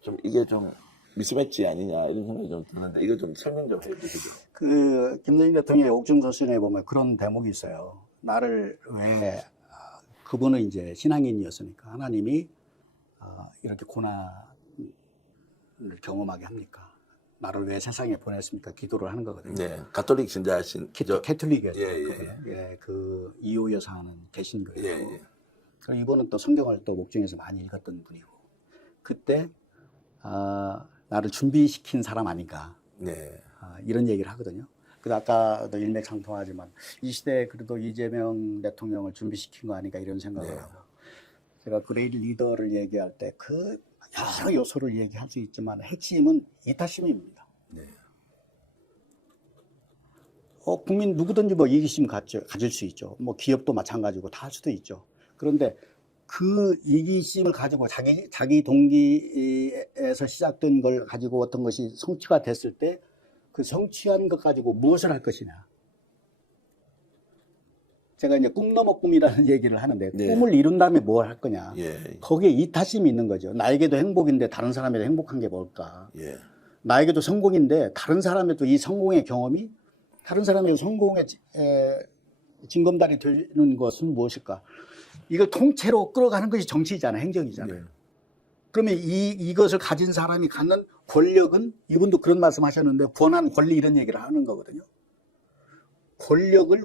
좀 이게 좀 미스매치 아니냐 이런 생각이 좀 드는데 이거 좀 설명 좀 해주시죠. 김대중 대통령의 옥중서신에 보면 그런 대목이 있어요. 나를 왜 그분은 이제 신앙인이었으니까 하나님이 이렇게 고난을 경험하게 합니까? 나를 왜 세상에 보냈습니까? 기도를 하는 거거든요. 네, 가톨릭 신자신 캐톨릭에서 예. 그 이호 여사는 개신교예요. 예. 그럼 이분은 또 성경을 또 목중에서 많이 읽었던 분이고 그때 나를 준비시킨 사람 아닌가 네. 이런 얘기를 하거든요. 그래서 아까도 일맥상통하지만 이 시대에 그래도 이재명 대통령을 준비시킨 거 아닌가 이런 생각을 네. 하고 제가 그레이트 리더를 얘기할 때 그 여러 요소를 얘기할 수 있지만 핵심은 이타심입니다. 네. 국민 누구든지 뭐 이기심 가질 수 있죠. 뭐 기업도 마찬가지고 다 할 수도 있죠. 그런데 그 이기심을 가지고 자기 동기에서 시작된 걸 가지고 어떤 것이 성취가 됐을 때 그 성취한 것 가지고 무엇을 할 것이냐. 제가 이제 꿈 넘어 꿈이라는 얘기를 하는데 네. 꿈을 이룬 다음에 뭘 할 거냐. 예. 거기에 이타심이 있는 거죠. 나에게도 행복인데 다른 사람에도 행복한 게 뭘까. 예. 나에게도 성공인데 다른 사람에도 이 성공의 경험이 다른 사람의 성공의 징검다리 되는 것은 무엇일까? 이걸 통째로 끌어가는 것이 정치이잖아요. 행정이잖아요. 네. 그러면 이것을 가진 사람이 갖는 권력은 이분도 그런 말씀 하셨는데 권한, 권리 이런 얘기를 하는 거거든요. 권력을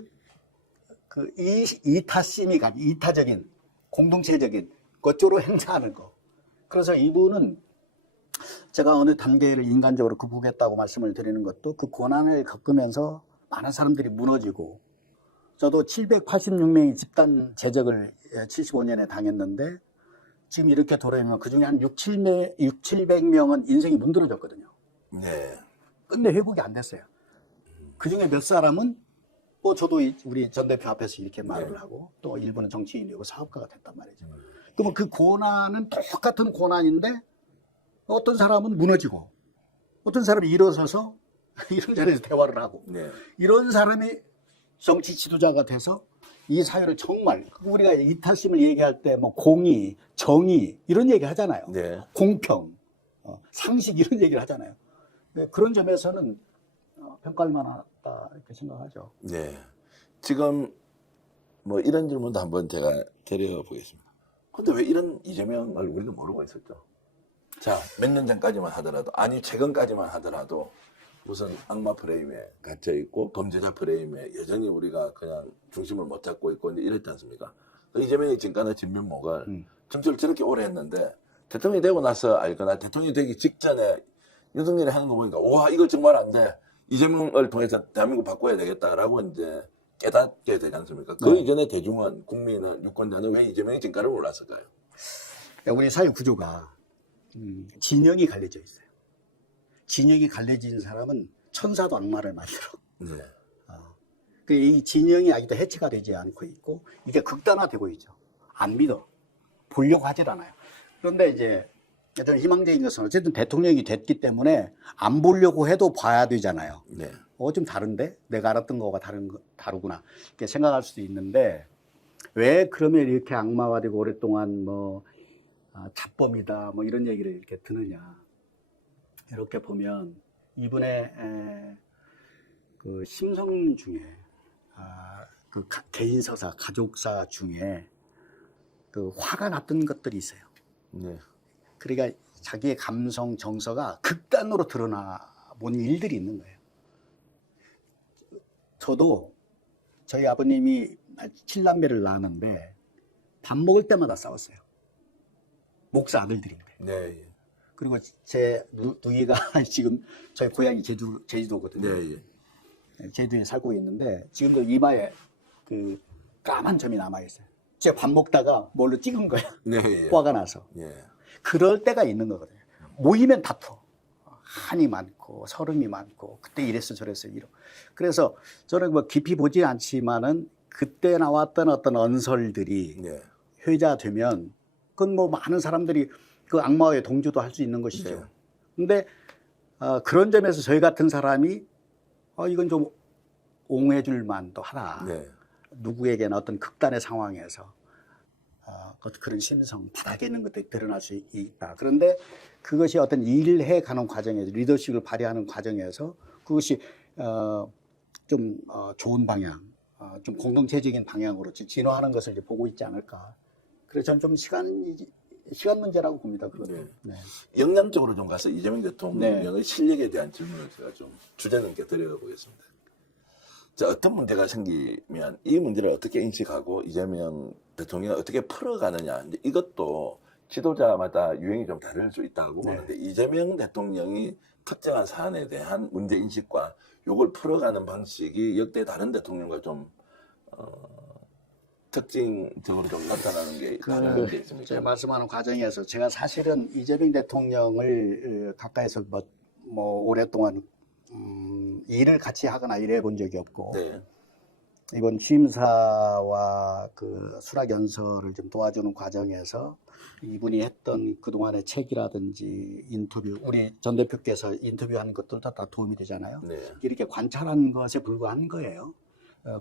이타심이 가진 이타적인 공동체적인 것으로 행사하는 거. 그래서 이분은 제가 어느 단계를 인간적으로 극복했다고 말씀을 드리는 것도 그 고난을 겪으면서 많은 사람들이 무너지고 저도 786명의 집단 제적을 75년에 당했는데 지금 이렇게 돌아오면 그중에 한 700명은 인생이 문드러졌거든요. 네. 근데 회복이 안 됐어요. 그중에 몇 사람은 저도 우리 전 대표 앞에서 이렇게 말을 하고 또 일부는 정치인이고 사업가가 됐단 말이죠. 그러면 그 고난은 똑같은 고난인데 어떤 사람은 무너지고 어떤 사람이 일어서서 이런 자리에서 대화를 하고 네. 이런 사람이 정치 지도자가 돼서 이 사회를 정말 우리가 이타심을 얘기할 때 뭐 공의, 정의 이런 얘기 하잖아요. 네. 공평, 상식 이런 얘기를 하잖아요. 네, 그런 점에서는 평가할 만하다 이렇게 생각하죠. 네. 지금 뭐 이런 질문도 한번 제가 드려보겠습니다. 근데 왜 이런 이재명을 우리가 모르고 있었죠? 자, 몇 년 전까지만 하더라도, 아니 최근까지만 하더라도 무슨 악마 프레임에 갇혀 있고 범죄자 프레임에 여전히 우리가 그냥 중심을 못 잡고 있고 이제 이랬지 않습니까? 이재명이 지금까지 진면목을 정치를 저렇게 오래 했는데 대통령이 되고 나서 알거나 대통령이 되기 직전에 윤석열이 하는 거 보니까 와 이거 정말 안 돼. 이재명을 통해서 대한민국 바꿔야 되겠다라고 이제 깨닫게 되지 않습니까? 그 이전에 대중은 국민은 유권자는 왜 이재명이 진가를 몰랐을까요? 우리 사회 구조가 진영이 갈려져 있어요. 진영이 갈려진 사람은 천사도 악마를 만들어. 네. 이 진영이 아직도 해체가 되지 않고 있고 이게 극단화되고 있죠. 안 믿어. 보려고 하질 않아요. 그런데 이제 저는 희망적인 것은 어쨌든 대통령이 됐기 때문에 안 보려고 해도 봐야 되잖아요. 네. 좀 다른데? 내가 알았던 거가 다르구나. 이렇게 생각할 수도 있는데 왜 그러면 이렇게 악마화되고 오랫동안 잡범이다 이런 얘기를 이렇게 드느냐. 이렇게 보면 이분의 그 심성 중에 개인서사, 가족사 중에 그 화가 났던 것들이 있어요. 네. 그러니까 자기의 감성, 정서가 극단으로 드러나 본 일들이 있는 거예요. 저도 저희 아버님이 7남매를 낳았는데 밥 먹을 때마다 싸웠어요. 목사 아들들인데. 네. 그리고 제 누이가 지금 저희 고향이 제주도거든요. 네. 제주도에 살고 있는데 지금도 이마에 그 까만 점이 남아 있어요. 제가 밥 먹다가 뭘로 찍은 거예요. 네. 화가 나서. 예. 그럴 때가 있는 거거든요. 모이면 다퉈. 한이 많고 서름이 많고 그때 이랬어 저랬어 이러. 그래서 저는 뭐 깊이 보지 않지만은 그때 나왔던 어떤 언설들이 네. 회자되면 그건 뭐 많은 사람들이 그 악마와의 동조도 할 수 있는 것이죠. 네. 근데 그런 점에서 저희 같은 사람이 이건 좀 옹호해줄 만도 하다. 네. 누구에게나 어떤 극단의 상황에서 그런 심성, 바닥에 있는 것들이 드러날 수 있다. 그런데 그것이 어떤 일을 해가는 과정에서 리더십을 발휘하는 과정에서 그것이 좀 좋은 방향, 좀 공동체적인 방향으로 진화하는 것을 이제 보고 있지 않을까. 그래서 저는 좀 시간 문제라고 봅니다. 그것도. 네. 네. 영양적으로 좀 가서 이재명 대통령의 실력에 대한 질문을 제가 좀 주제넘게 드려가 보겠습니다. 자, 어떤 문제가 생기면 이 문제를 어떻게 인식하고 이재명 대통령이 어떻게 풀어가느냐. 이제 이것도 지도자마다 유행이 좀 다를 수 있다고 네. 보는데 이재명 대통령이 특정한 사안에 대한 문제 인식과 요걸 풀어가는 방식이 역대 다른 대통령과 좀 특징적으로 좀 나타나는 게 다른 게 있습니까? 제가 말씀하는 과정에서 제가 사실은 이재명 대통령을 가까이서 뭐 오랫동안 일을 같이 하거나 일해 본 적이 없고 네. 이번 취임사와 그 수락 연설을 좀 도와주는 과정에서 이분이 했던 그동안의 책이라든지 인터뷰, 우리 전 대표께서 인터뷰하는 것들도 다 도움이 되잖아요. 네. 이렇게 관찰한 것에 불과한 거예요.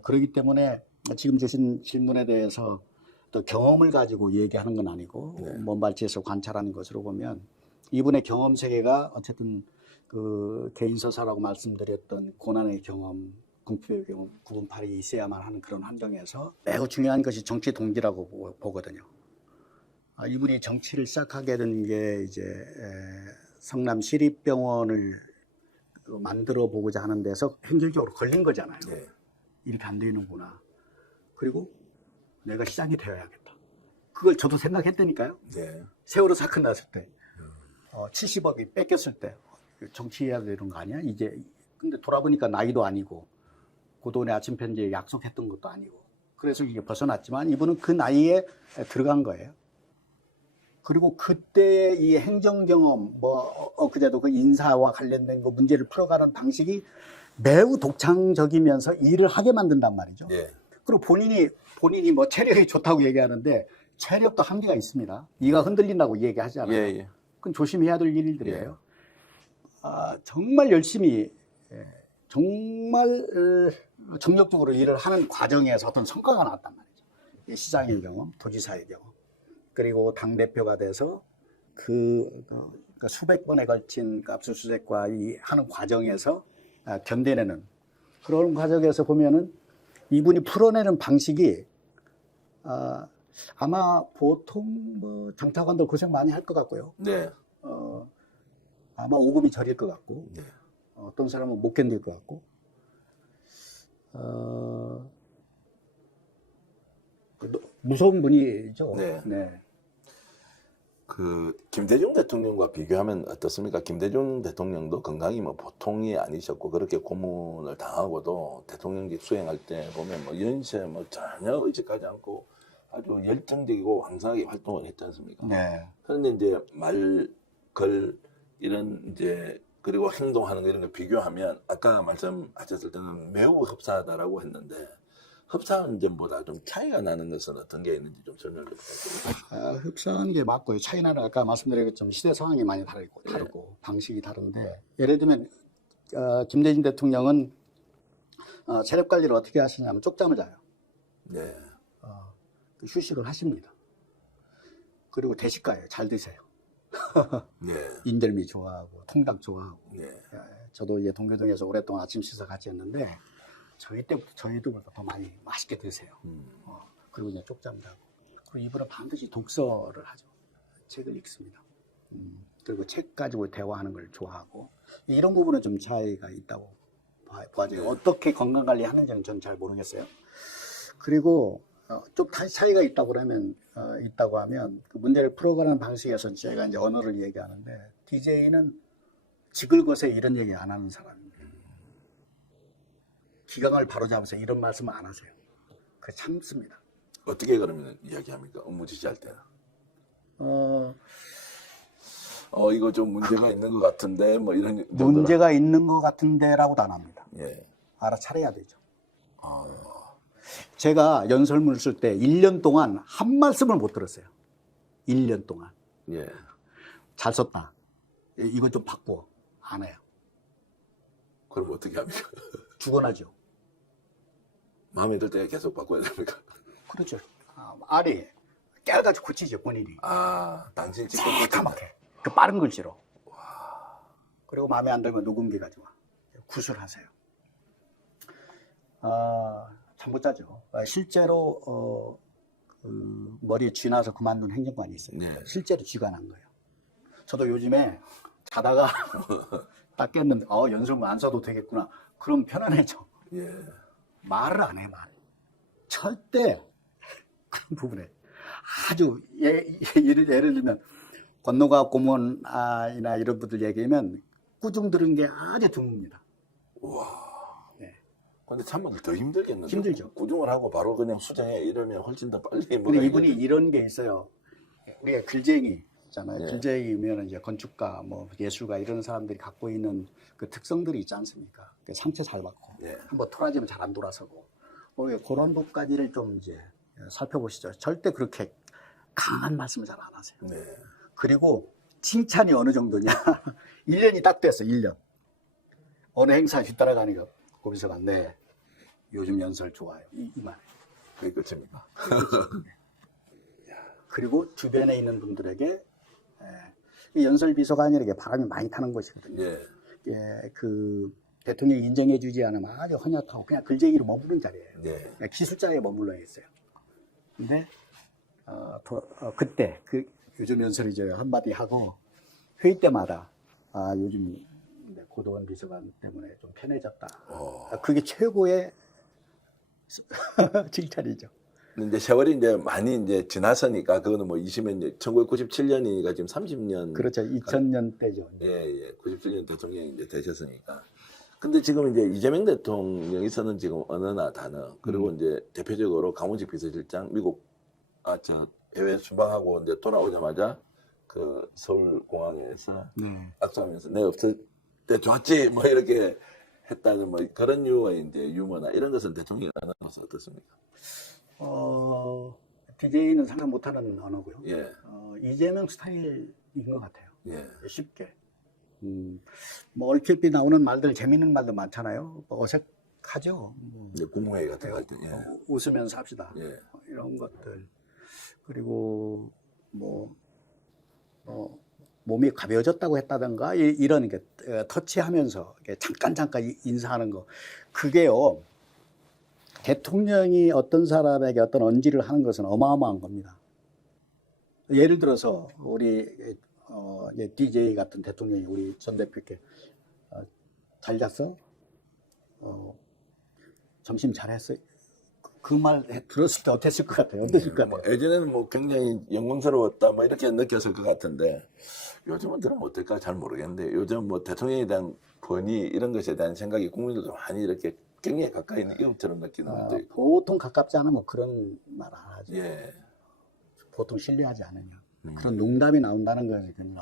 그렇기 때문에 지금 주신 질문에 대해서 또 경험을 가지고 얘기하는 건 아니고 네. 먼 발치에서 관찰하는 것으로 보면 이분의 경험 세계가 어쨌든 그 개인서사라고 말씀드렸던 고난의 경험, 궁핍의 경험, 9분팔이 있어야만 하는 그런 환경에서 매우 중요한 것이 정치 동기라고 보거든요. 이분이 정치를 시작하게 된 게 이제 성남 시립병원을 만들어 보고자 하는 데서 행정적으로 걸린 거잖아요. 네. 이렇게 안 되는구나. 그리고 내가 시장이 되어야겠다. 그걸 저도 생각했다니까요. 네. 세월호 사건 났을 때 70억이 뺏겼을 때 정치해야 되는 거 아니야? 이제 근데 돌아보니까 나이도 아니고 고돈의 아침 편지에 약속했던 것도 아니고 그래서 이게 벗어났지만 이분은 그 나이에 들어간 거예요. 그리고 그때 이 행정 경험 그제도 그 인사와 관련된 그 문제를 풀어가는 방식이 매우 독창적이면서 일을 하게 만든단 말이죠. 네. 그리고 본인이 뭐 체력이 좋다고 얘기하는데 체력도 한계가 있습니다. 이가 흔들린다고 얘기하잖아요. 예. 그건 조심해야 될 일들이에요. 정말 열심히 정말 정력적으로 일을 하는 과정에서 어떤 성과가 나왔단 말이죠. 시장의 경험, 도지사의 경험, 그리고 당대표가 돼서 그러니까 수백 번에 걸친 압수수색과 이 하는 과정에서 견뎌내는 그런 과정에서 보면은 이분이 풀어내는 방식이 아마 보통 뭐 정타관들 고생 많이 할 것 같고요. 네. 아마 오금이 저릴 것 같고 네. 어떤 사람은 못 견딜 것 같고 무서운 분이죠. 네. 네. 그 김대중 대통령과 비교하면 어떻습니까? 김대중 대통령도 건강이 뭐 보통이 아니셨고 그렇게 고문을 당하고도 대통령직 수행할 때 보면 뭐 연세 뭐 전혀 의식하지 않고 아주 열정적이고 왕성하게 활동을 했지 않습니까? 네. 그런데 이제 말, 걸 이런 이제 그리고 행동하는 거 이런 거 비교하면 아까 말씀하셨을 때는 매우 흡사하다라고 했는데 흡사한 점보다 좀 차이가 나는 것은 어떤 게 있는지 좀 설명해 주세요. 흡사한 게 맞고요. 차이나는 아까 말씀드린 것처럼 시대 상황이 많이 다르고 방식이 다른데 예를 들면 김대중 대통령은 체력 관리를 어떻게 하시냐면 쪽잠을 자요. 네. 휴식을 하십니다. 그리고 대식가예요. 잘 드세요. 예. 인절미 좋아하고 통닭 좋아하고. 예. 저도 이제 동교동에서 오랫동안 아침 식사 같이 했는데 저희들보다 더 많이 맛있게 드세요. 그리고 이제 쪽잠 자고. 그리고 이분은 반드시 독서를 하죠. 책을 읽습니다. 그리고 책 가지고 대화하는 걸 좋아하고. 이런 부분은 좀 차이가 있다고 봐져요. 어떻게 건강 관리하는지는 저는 잘 모르겠어요. 그리고 좀 다시 차이가 있다고 하면 그 문제를 풀어가는 방식에서 제가 이제 언어를 얘기하는데 DJ는 지글것에 이런 얘기 안 하는 사람입니다. 기강을 바로잡아서 이런 말씀을 안 하세요. 그 참습니다. 어떻게 그러면 이야기합니까? 업무 지시할 때는. 이거 좀 문제가 있는 것 같은데, 뭐 이런. 정도라. 문제가 있는 것 같은데라고도 안 합니다. 예. 알아차려야 되죠. 제가 연설문을 쓸 때 1년 동안 한 말씀을 못 들었어요. 1년 동안. 예. 잘 썼다. 이거 좀 바꿔. 안 해요. 그럼 어떻게 합니까? 죽어나죠. 마음에 들 때 계속 바꿔야 됩니까? 그렇죠. 알이 깨알같이 고치죠, 본인이. 당신 직접 새까맣게. 그 빠른 글씨로. 그리고 마음에 안 들면 녹음기 가지고 구술하세요. 참 못 자죠. 실제로 머리에 쥐 나서 그만둔 행정관이 있어요. 네. 실제로 쥐가 난 거예요. 저도 요즘에 자다가 딱 깼는데 연설문 안 써도 되겠구나. 그럼 편안해져. 예. 말을 안 해, 말. 절대 그 부분에 아주 예를 들면 권노가 고문이나 이런 분들 얘기하면 꾸중 들은 게 아주 드뭅니다. 와. 네. 근데 참더 힘들겠는데. 힘들죠. 구중을 하고 바로 그냥 수정해 이러면 훨씬 더 빨리. 근데 이분이 이런 게 있어요. 우리가 글쟁이 있잖아요. 네. 글쟁이면 이제 건축가, 뭐 예술가 이런 사람들이 갖고 있는 그 특성들이 있지 않습니까? 상체 잘 받고, 네. 한번 토라지면 잘 안 돌아서고, 그런 것까지를 좀 이제 살펴보시죠. 절대 그렇게 강한 말씀을 잘 안 하세요. 네. 그리고 칭찬이 어느 정도냐? 1년이 딱 됐어, 1년. 어느 행사 뒤따라가니까 고비서가 네, 요즘 연설 좋아요. 이 말. 그게 끝입니다. 그리고 주변에 있는 분들에게 이 연설 비서관이라는 게 바람이 많이 타는 것이거든요. 예. 그 대통령이 인정해주지 않으면 아주 헌약하고 그냥 글쟁이로 머무른 자리예요. 네. 그냥 기술자에 머물러 있어요. 근데 그때 요즘 연설이죠. 한마디 하고 회의 때마다 요즘 고도원 비서관 때문에 좀 편해졌다. 그게 최고의 칭찬이죠. 근데 이제 세월이 이제 많이 이제 지나서니까 그거는 뭐 20몇 년, 1997년이니까 지금 30년. 그렇죠. 2000년 때죠. 예. 97년 대통령이 이제 되셨으니까. 근데 지금 이제 이재명 대통령에서는 지금 언어나 단어, 그리고 이제 대표적으로 강훈식 비서실장, 미국, 해외 순방하고 이제 돌아오자마자 그 서울공항에서 악수하면서 내가 없을 때 좋았지, 뭐 이렇게 했다는 뭐 그런 류의 이제 유머나 이런 것은 대통령이 나눠서 어떻습니까? DJ는 상상 못하는 언어고요. 예. 이재명 스타일인 것 같아요. 예. 쉽게. 뭐 얼핏 나오는 말들, 재밌는 말도 많잖아요. 뭐 어색하죠. 이제 국무회의 같은 거 할 때. 예. 웃으면서 합시다. 예. 이런 것들. 그리고 몸이 가벼워졌다고 했다던가 이런 게 터치하면서 잠깐 인사하는 거. 그게요. 대통령이 어떤 사람에게 어떤 언지를 하는 것은 어마어마한 겁니다. 예를 들어서 우리 DJ 같은 대통령이 우리 전 대표께 잘 잤어? 점심 잘했어? 그 말 들었을 때 어땠을 것 같아요? 어땠을 것 같아요? 예전에는 뭐 굉장히 영광스러웠다 뭐 이렇게 느꼈을 것 같은데 요즘은 들으면 어떨까 잘 모르겠는데 요즘 뭐 대통령에 대한 권위 이런 것에 대한 생각이 국민들도 많이 이렇게 굉장히 가까이 있는 이형처럼 느끼는 분도 있고. 보통 가깝지 않으면 뭐 그런 말 안 하죠. 예. 보통 신뢰하지 않으면. 그런 농담이 나온다는 것은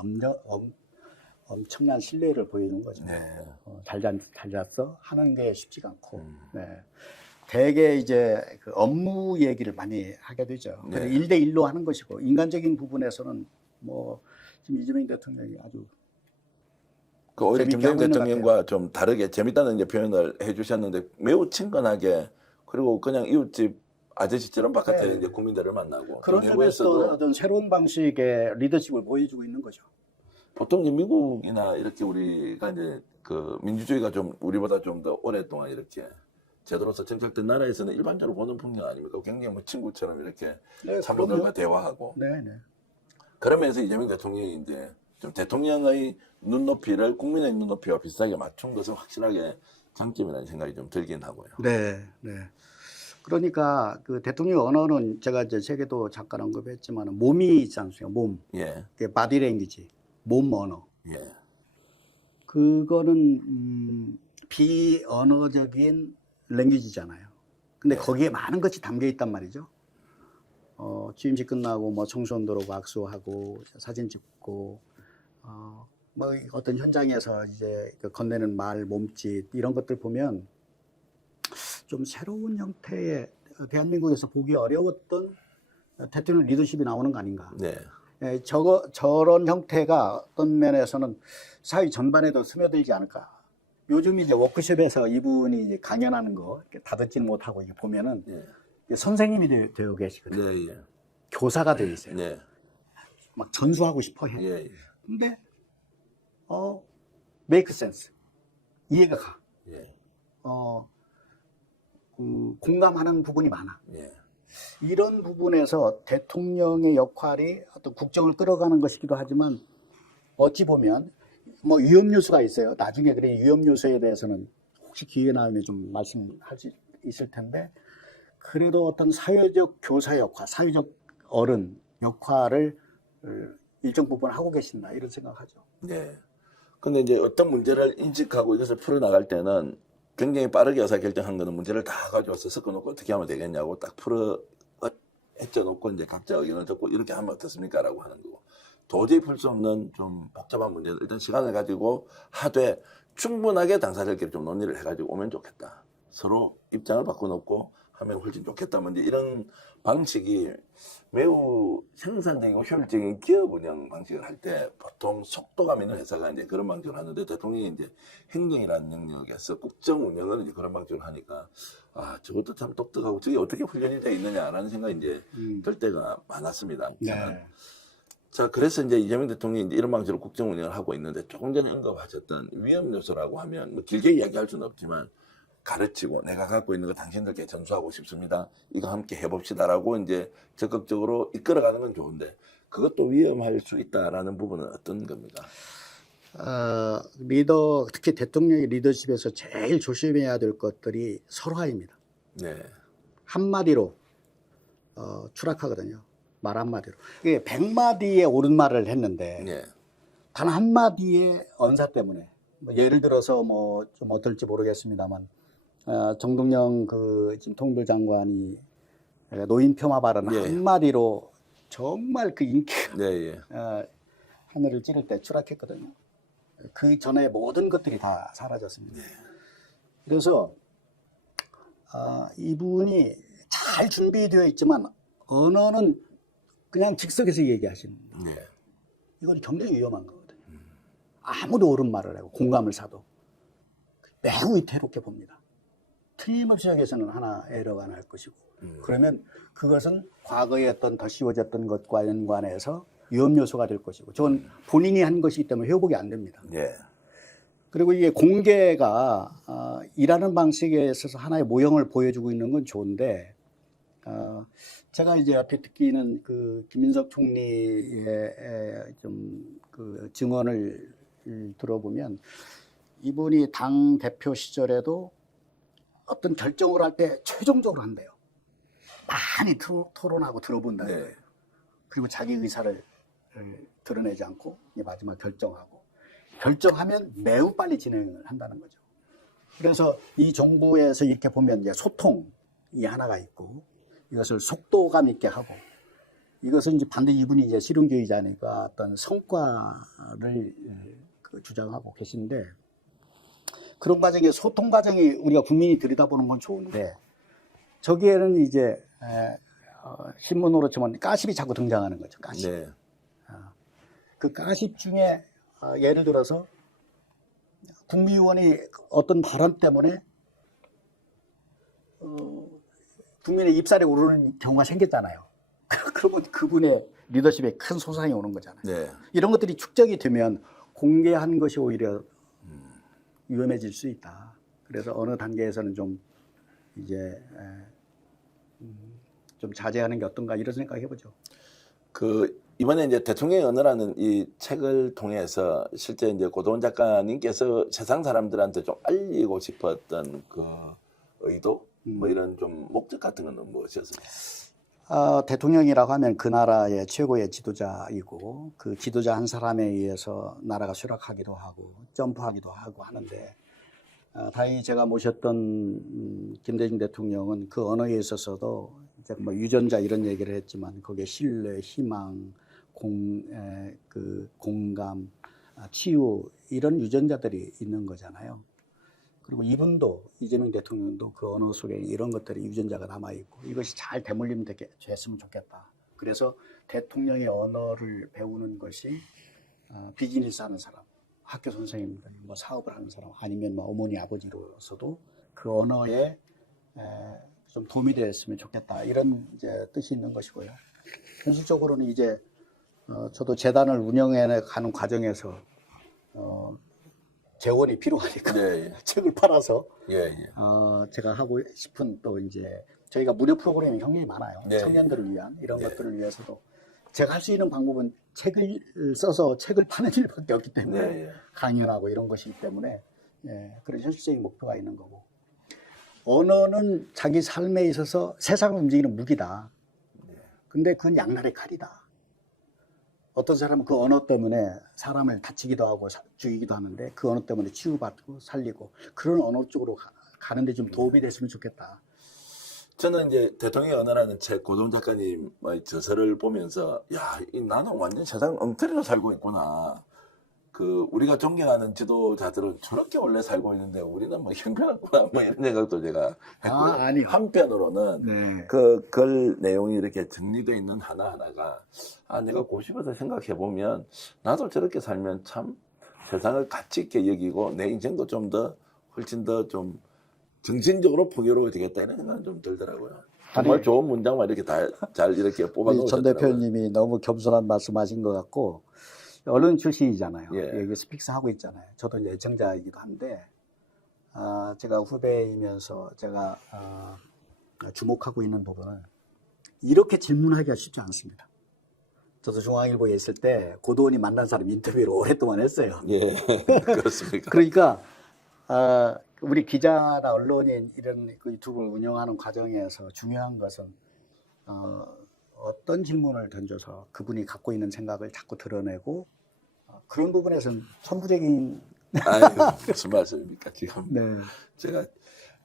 엄청난 신뢰를 보이는 거죠. 네. 잘 잤어? 하는 게 쉽지가 않고. 네. 대개 이제 그 업무 얘기를 많이 하게 되죠. 네. 1대1로 하는 것이고, 인간적인 부분에서는 뭐, 지금 이재명 대통령이 아주 그 오히려 재밌게 김대중 하고 있는 것 대통령과 좀 다르게 재밌다는 이제 표현을 해주셨는데 매우 친근하게 그리고 그냥 이웃집 아저씨처럼 바깥에 네. 이제 국민들을 만나고 그런 점에서 어떤 새로운 방식의 리더십을 보여주고 있는 거죠. 보통 이제 미국이나 이렇게 우리가 이제 그 민주주의가 좀 우리보다 좀 더 오랫동안 이렇게 제도로서 정착된 나라에서는 일반적으로 보는 풍경 아닙니까? 굉장히 뭐 친구처럼 이렇게 네, 참모들과 대화하고 네, 네. 그러면서 이재명 대통령이 이제 좀 대통령의 눈높이를 국민의 눈높이와 비슷하게 맞춘 것은 확실하게 장점이라는 생각이 좀 들긴 하고요. 네, 네. 그러니까 그 대통령 언어는 제가 이제 책에도 잠깐 언급했지만 몸이 있지 않습니까? 몸, 예, 바디랭귀지, 몸 언어. 예, 그거는 비언어적인 랭귀지잖아요. 근데 거기에 많은 것이 담겨 있단 말이죠. 취임식 끝나고 뭐 청소년 들어오고 악수하고 사진 찍고 뭐 어떤 현장에서 이제 그 건네는 말, 몸짓 이런 것들 보면 좀 새로운 형태의 대한민국에서 보기 어려웠던 대통령 리더십이 나오는 거 아닌가. 네, 예, 저런 형태가 어떤 면에서는 사회 전반에도 스며들지 않을까. 요즘 이제 워크숍에서 이분이 이제 강연하는 거 이렇게 다듣지는 못하고 이게 보면은 예, 선생님이 되어 계시거든요. 네, 예, 교사가 되어 있어요. 네, 막 전수하고 싶어 해. 예, 예, 근데 make sense. 이해가 가. 예, 공감하는 부분이 많아. 예, 이런 부분에서 대통령의 역할이 어떤 국정을 끌어가는 것이기도 하지만 어찌 보면 뭐 위험 요소가 있어요. 나중에 그런 위험 요소에 대해서는 혹시 기회 나오면 좀 말씀할 수 있을 텐데 그래도 어떤 사회적 교사 역할, 사회적 어른 역할을 일정 부분 하고 계신다 이런 생각하죠. 네. 근데 이제 어떤 문제를 인식하고 이것을 풀어나갈 때는 굉장히 빠르게 의사결정한 거는 문제를 다 가져와서 섞어놓고 어떻게 하면 되겠냐고 딱 헤쳐놓고 이제 각자 의견을 듣고 이렇게 하면 어떻습니까? 라고 하는 거고. 도저히 풀 수 없는 좀 복잡한 문제들 일단 시간을 가지고 하되 충분하게 당사자들끼리 좀 논의를 해가지고 오면 좋겠다. 서로 입장을 바꿔놓고 하면 훨씬 좋겠다. 뭐 이제 이런 방식이 매우 생산적이고 효율적인 기업 운영 방식을 할 때 보통 속도감 있는 회사가 이제 그런 방식을 하는데 대통령이 이제 행정이라는 영역에서 국정 운영을 이제 그런 방식으로 하니까 저것도 참 똑똑하고 저게 어떻게 훈련이 돼 있느냐라는 생각이 이제 들 때가 많았습니다. 네. 자, 그래서 이제 이재명 대통령이 이제 이런 방식으로 국정 운영을 하고 있는데 조금 전에 언급하셨던 위험 요소라고 하면 뭐 길게 이야기할 수는 없지만 가르치고 내가 갖고 있는 거 당신들께 전수하고 싶습니다. 이거 함께 해봅시다라고 이제 적극적으로 이끌어가는 건 좋은데 그것도 위험할 수 있다라는 부분은 어떤 겁니까? 특히 대통령의 리더십에서 제일 조심해야 될 것들이 설화입니다. 네, 한마디로 추락하거든요. 말 한마디로. 이게 100마디의 옳은 말을 했는데 네, 단 한마디의 언사 때문에 뭐 예를 들어서 뭐 좀 어떨지 모르겠습니다만 정동영 그 통일부 장관이 노인 폄하 발언 예. 한마디로 정말 그 인기 네, 예, 하늘을 찌를 때 추락했거든요. 그 전에 모든 것들이 다 사라졌습니다. 그래서 이분이 잘 준비되어 있지만 언어는 그냥 즉석에서 얘기하시는 거예요. 네, 이건 굉장히 위험한 거거든요. 아무도 옳은 말을 하고 공감을 사도 매우 위태롭게 봅니다. 틀림없이 여기서는 하나 에러가 날 것이고 그러면 그것은 과거에 어떤 더 씌워졌던 것과 연관해서 위험 요소가 될 것이고 저건 본인이 한 것이기 때문에 회복이 안 됩니다. 네, 그리고 이게 공개가 일하는 방식에 있어서 하나의 모형을 보여주고 있는 건 좋은데 제가 이제 앞에 듣기는 그 김인석 총리의 좀 그 증언을 들어보면 이분이 당 대표 시절에도 어떤 결정을 할 때 최종적으로 한대요. 많이 토론하고 들어본다. 네. 그리고 자기 의사를 드러내지 않고 마지막 결정하면 매우 빨리 진행을 한다는 거죠. 그래서 이 정부에서 이렇게 보면 이제 소통이 하나가 있고 이것을 속도감 있게 하고 이것은 이제 반드시 이분이 이제 실용주의자니까 어떤 성과를 주장하고 계신데 그런 과정에 소통 과정이 우리가 국민이 들여다보는 건 좋은데 저기에는 이제 신문으로 치면 가십이 자꾸 등장하는 거죠. 가십. 네, 그 가십 중에 예를 들어서 국무위원이 어떤 발언 때문에 국민의 입살에 오르는 경우가 생겼잖아요. 그러면 그분의 리더십에 큰 손상이 오는 거잖아요. 네. 이런 것들이 축적이 되면 공개한 것이 오히려 위험해질 수 있다. 그래서 어느 단계에서는 좀 이제 좀 자제하는 게 어떤가 이런 생각 해보죠. 그 이번에 이제 대통령의 언어라는 이 책을 통해서 실제 이제 고도원 작가님께서 세상 사람들한테 좀 알리고 싶었던 그 의도 뭐 이런 좀 목적 같은 건 무엇이었습니까? 대통령이라고 하면 그 나라의 최고의 지도자이고 그 지도자 한 사람에 의해서 나라가 쇠락하기도 하고 점프하기도 하고 하는데 다행히 제가 모셨던 김대중 대통령은 그 언어에 있어서도 이제 뭐 유전자 이런 얘기를 했지만 거기에 신뢰, 희망, 공감, 치유 이런 유전자들이 있는 거잖아요. 그리고 이분도 이재명 대통령도 그 언어 속에 이런 것들이 유전자가 남아 있고 이것이 잘 대물림 됐으면 좋겠다. 그래서 대통령의 언어를 배우는 것이 비즈니스 하는 사람, 학교 선생님들, 뭐 사업을 하는 사람, 아니면 뭐 어머니 아버지로서도 그 언어에 좀 도움이 됐으면 좋겠다. 이런 이제 뜻이 있는 것이고요. 현실적으로는 이제 저도 재단을 운영해 가는 과정에서 재원이 필요하니까 네. 책을 팔아서 예. 제가 하고 싶은 또 이제 저희가 무료 프로그램이 굉장히 많아요. 네. 청년들을 위한 이런 네. 것들을 위해서도 제가 할 수 있는 방법은 책을 써서 책을 파는 일밖에 없기 때문에 네. 강연하고 이런 것이기 때문에 그런 현실적인 목표가 있는 거고 언어는 자기 삶에 있어서 세상을 움직이는 무기다. 근데 그건 양날의 칼이다. 어떤 사람은 그 언어 때문에 사람을 다치기도 하고 죽이기도 하는데 그 언어 때문에 치유받고 살리고 그런 언어 쪽으로 가는데 좀 도움이 됐으면 좋겠다. 저는 이제 대통령의 언어라는 책 고동 작가님의 저서를 보면서 나는 완전 세상 엉터리로 살고 있구나. 그 우리가 존경하는 지도자들은 저렇게 원래 살고 있는데 우리는 뭐 형편없구나 뭐 이런 생각도 제가 했고요. 아니요. 한편으로는 네. 그 글 내용이 이렇게 정리되어 있는 하나하나가 내가 고집해서 생각해 보면 나도 저렇게 살면 참 세상을 가치 있게 여기고 내 인생도 좀 더 훨씬 더 좀 정신적으로 풍요로워지겠다 이런 생각이 좀 들더라고요. 정말 좋은 문장만 이렇게 잘 이렇게 뽑아 우리 전 놓으셨더라고요. 대표님이 너무 겸손한 말씀하신 것 같고 언론 출신이잖아요. 예. 여기 스픽스 하고 있잖아요. 저도 이제 애청자이기도 한데 제가 후배이면서 제가 주목하고 있는 부분은 이렇게 질문하기가 쉽지 않습니다. 저도 중앙일보에 있을 때 고도원이 만난 사람 인터뷰를 오랫동안 했어요. 예, 그렇습니까? 그러니까 우리 기자나 언론인 이런 그 유튜브를 운영하는 과정에서 중요한 것은 어떤 질문을 던져서 그분이 갖고 있는 생각을 자꾸 드러내고 그런 부분에서는 천부적인 무슨 말씀입니까? 지금 네. 제가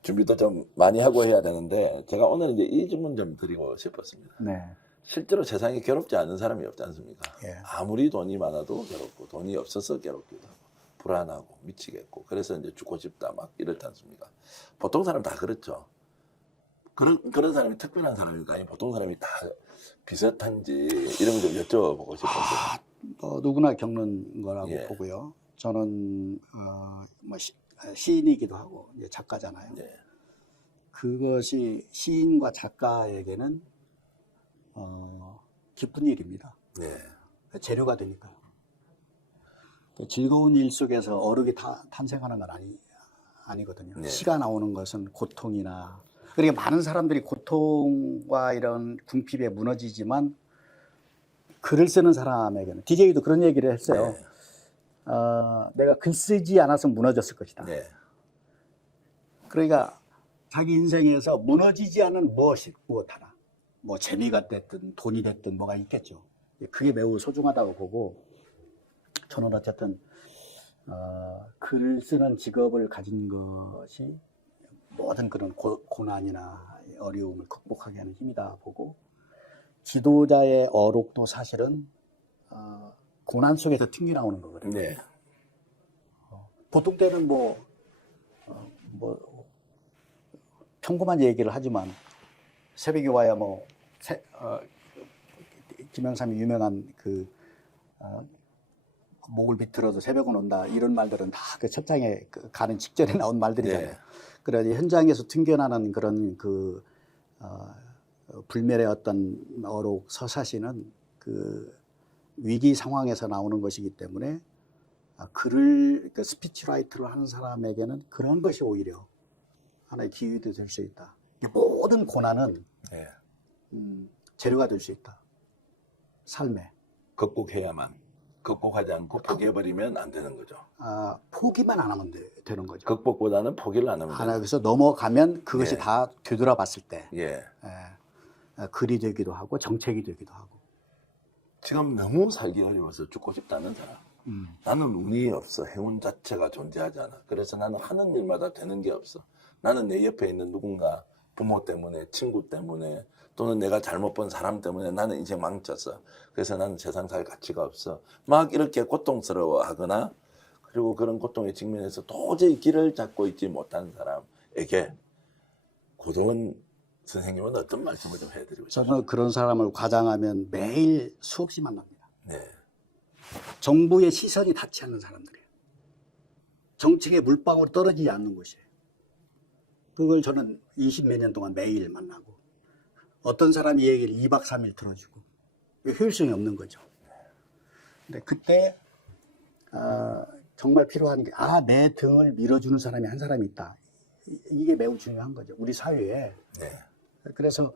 준비도 좀 많이 하고 해야 되는데 제가 오늘 이제 이 질문 좀 드리고 싶었습니다. 네. 실제로 세상에 괴롭지 않은 사람이 없지 않습니까? 예. 아무리 돈이 많아도 괴롭고 돈이 없어서 괴롭기도 하고 불안하고 미치겠고 그래서 이제 죽고 싶다 막 이렇지 않습니까? 보통 사람 다 그렇죠. 그런 사람이 특별한 사람일까? 아니 보통 사람이 다 비슷한지 이런 거 좀 여쭤보고 싶었어요. 누구나 겪는 거라고 예. 보고요. 저는 뭐 시인이기도 하고 이제 작가잖아요. 네. 그것이 시인과 작가에게는 기쁜 일입니다. 네. 재료가 되니까요. 즐거운 일 속에서 어록이 탄생하는 건 아니거든요. 네. 시가 나오는 것은 고통이나 그러니까 많은 사람들이 고통과 이런 궁핍에 무너지지만 글을 쓰는 사람에게는 DJ도 그런 얘기를 했어요. 네. 내가 글 쓰지 않았으면 무너졌을 것이다. 네. 그러니까 자기 인생에서 무너지지 않은 무엇 하나 뭐 재미가 됐든 돈이 됐든 뭐가 있겠죠. 그게 매우 소중하다고 보고 저는 어쨌든 글을 쓰는 직업을 가진 것이 모든 그런 고난이나 어려움을 극복하게 하는 힘이다 보고 지도자의 어록도 사실은 고난 속에서 튕겨나오는 거거든요. 네. 보통 때는 뭐 평범한 얘기를 하지만 새벽에 와야 김영삼이 유명한 목을 비틀어도 새벽은 온다 이런 말들은 다 그 첫장에 가는 직전에 나온 말들이잖아요. 네. 그래서 현장에서 튕겨나는 그런 불멸의 어떤 어록 서사시는 그 위기 상황에서 나오는 것이기 때문에 글을 그 스피치라이터를 하는 사람에게는 그런 것이 오히려 하나의 기회도 될 수 있다. 모든 고난은 네. 재료가 될 수 있다. 삶에. 극복해야만. 극복하지 않고 포기해버리면 안 되는 거죠. 포기만 안 하면 되는 거죠. 극복보다는 포기를 안 하면 되는 그래서 넘어가면 그것이 예. 다 되돌아봤을 때 예. 글이 되기도 하고 정책이 되기도 하고. 지금 너무 살기 어려워서 죽고 싶다는 사람. 나는 운이 없어. 행운 자체가 존재하지 않아. 그래서 나는 하는 일마다 되는 게 없어. 나는 내 옆에 있는 누군가, 부모 때문에, 친구 때문에, 또는 내가 잘못 본 사람 때문에 나는 인생 망쳤어. 그래서 나는 세상 살 가치가 없어. 막 이렇게 고통스러워하거나, 그리고 그런 고통에 직면해서 도저히 길을 잡고 있지 못한 사람에게 고동은 선생님은 어떤 말씀을 좀 해드리고 싶어요? 저는 그런 사람을 과장하면 매일 수없이 만납니다. 네. 정부의 시선이 닿지 않는 사람들이에요. 정책의 물방울이 떨어지지 않는 곳이에요. 그걸 저는 20몇 년 동안 매일 만나고, 어떤 사람이 얘기를 2박 3일 들어주고, 효율성이 없는 거죠. 근데 그때 정말 필요한 게 내 등을 밀어주는 사람이 한 사람이 있다. 이게 매우 중요한 거죠. 우리 사회에. 네. 그래서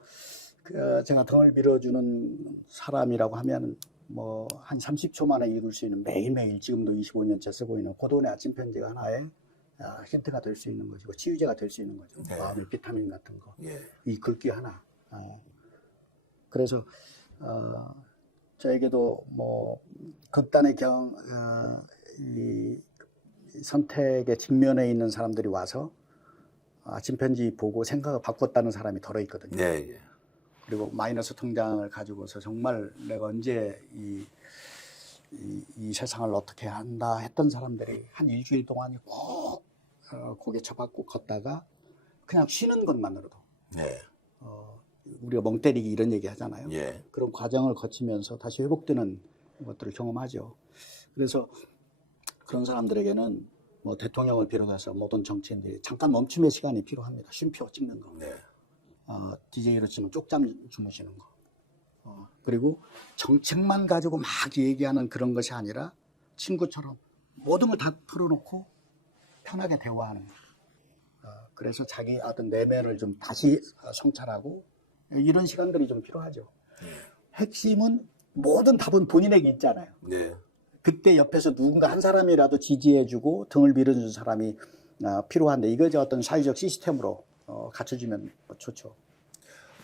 제가 등을 밀어주는 사람이라고 하면 뭐 한 30초 만에 읽을 수 있는, 매일매일 지금도 25년째 쓰고 있는 고도원의 아침 편지가 하나의 힌트가 될 수 있는 것이고 치유제가 될 수 있는 거죠. 네. 마음의 비타민 같은 거. 예. 이 글귀 하나. 그래서 저에게도 뭐 극단의 이 선택의 직면에 있는 사람들이 와서 아침 편지 보고 생각을 바꿨다는 사람이 덜어 있거든요. 네. 예. 그리고 마이너스 통장을 가지고서 정말 내가 언제 이 세상을 어떻게 한다 했던 사람들이 한 일주일 동안 꼭 고개 쳐박고 걷다가 그냥 쉬는 것만으로도 네. 우리가 멍 때리기 이런 얘기 하잖아요. 예. 그런 과정을 거치면서 다시 회복되는 것들을 경험하죠. 그래서 그런 사람들에게는 뭐 대통령을 비롯해서 모든 정치인들이 잠깐 멈춤의 시간이 필요합니다. 쉼표 찍는 거. 네. DJ로 치면 쪽잠 주무시는 거. 그리고 정책만 가지고 막 얘기하는 그런 것이 아니라 친구처럼 모든 걸 다 풀어놓고 편하게 대화하는 거. 그래서 자기 어떤 내면을 좀 다시 성찰하고 이런 시간들이 좀 필요하죠. 핵심은 모든 답은 본인에게 있잖아요. 네. 그때 옆에서 누군가 한 사람이라도 지지해주고 등을 밀어주는 사람이 필요한데, 이거 이제 어떤 사회적 시스템으로 갖춰주면 좋죠.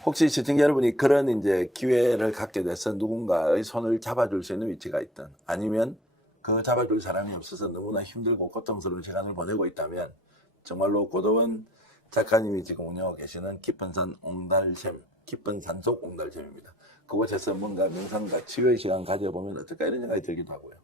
혹시 시청자 여러분이 그런 이제 기회를 갖게 돼서 누군가의 손을 잡아줄 수 있는 위치가 있든, 아니면 그 잡아줄 사람이 없어서 너무나 힘들고 고통스러운 시간을 보내고 있다면, 정말로 고도원 작가님이 지금 운영하고 계시는 깊은 산 옹달샘, 깊은 산속 옹달샘입니다. 그곳에서 뭔가 명상과 치유의 시간 가져보면 어떨까 이런 생각이 들기도 하고요.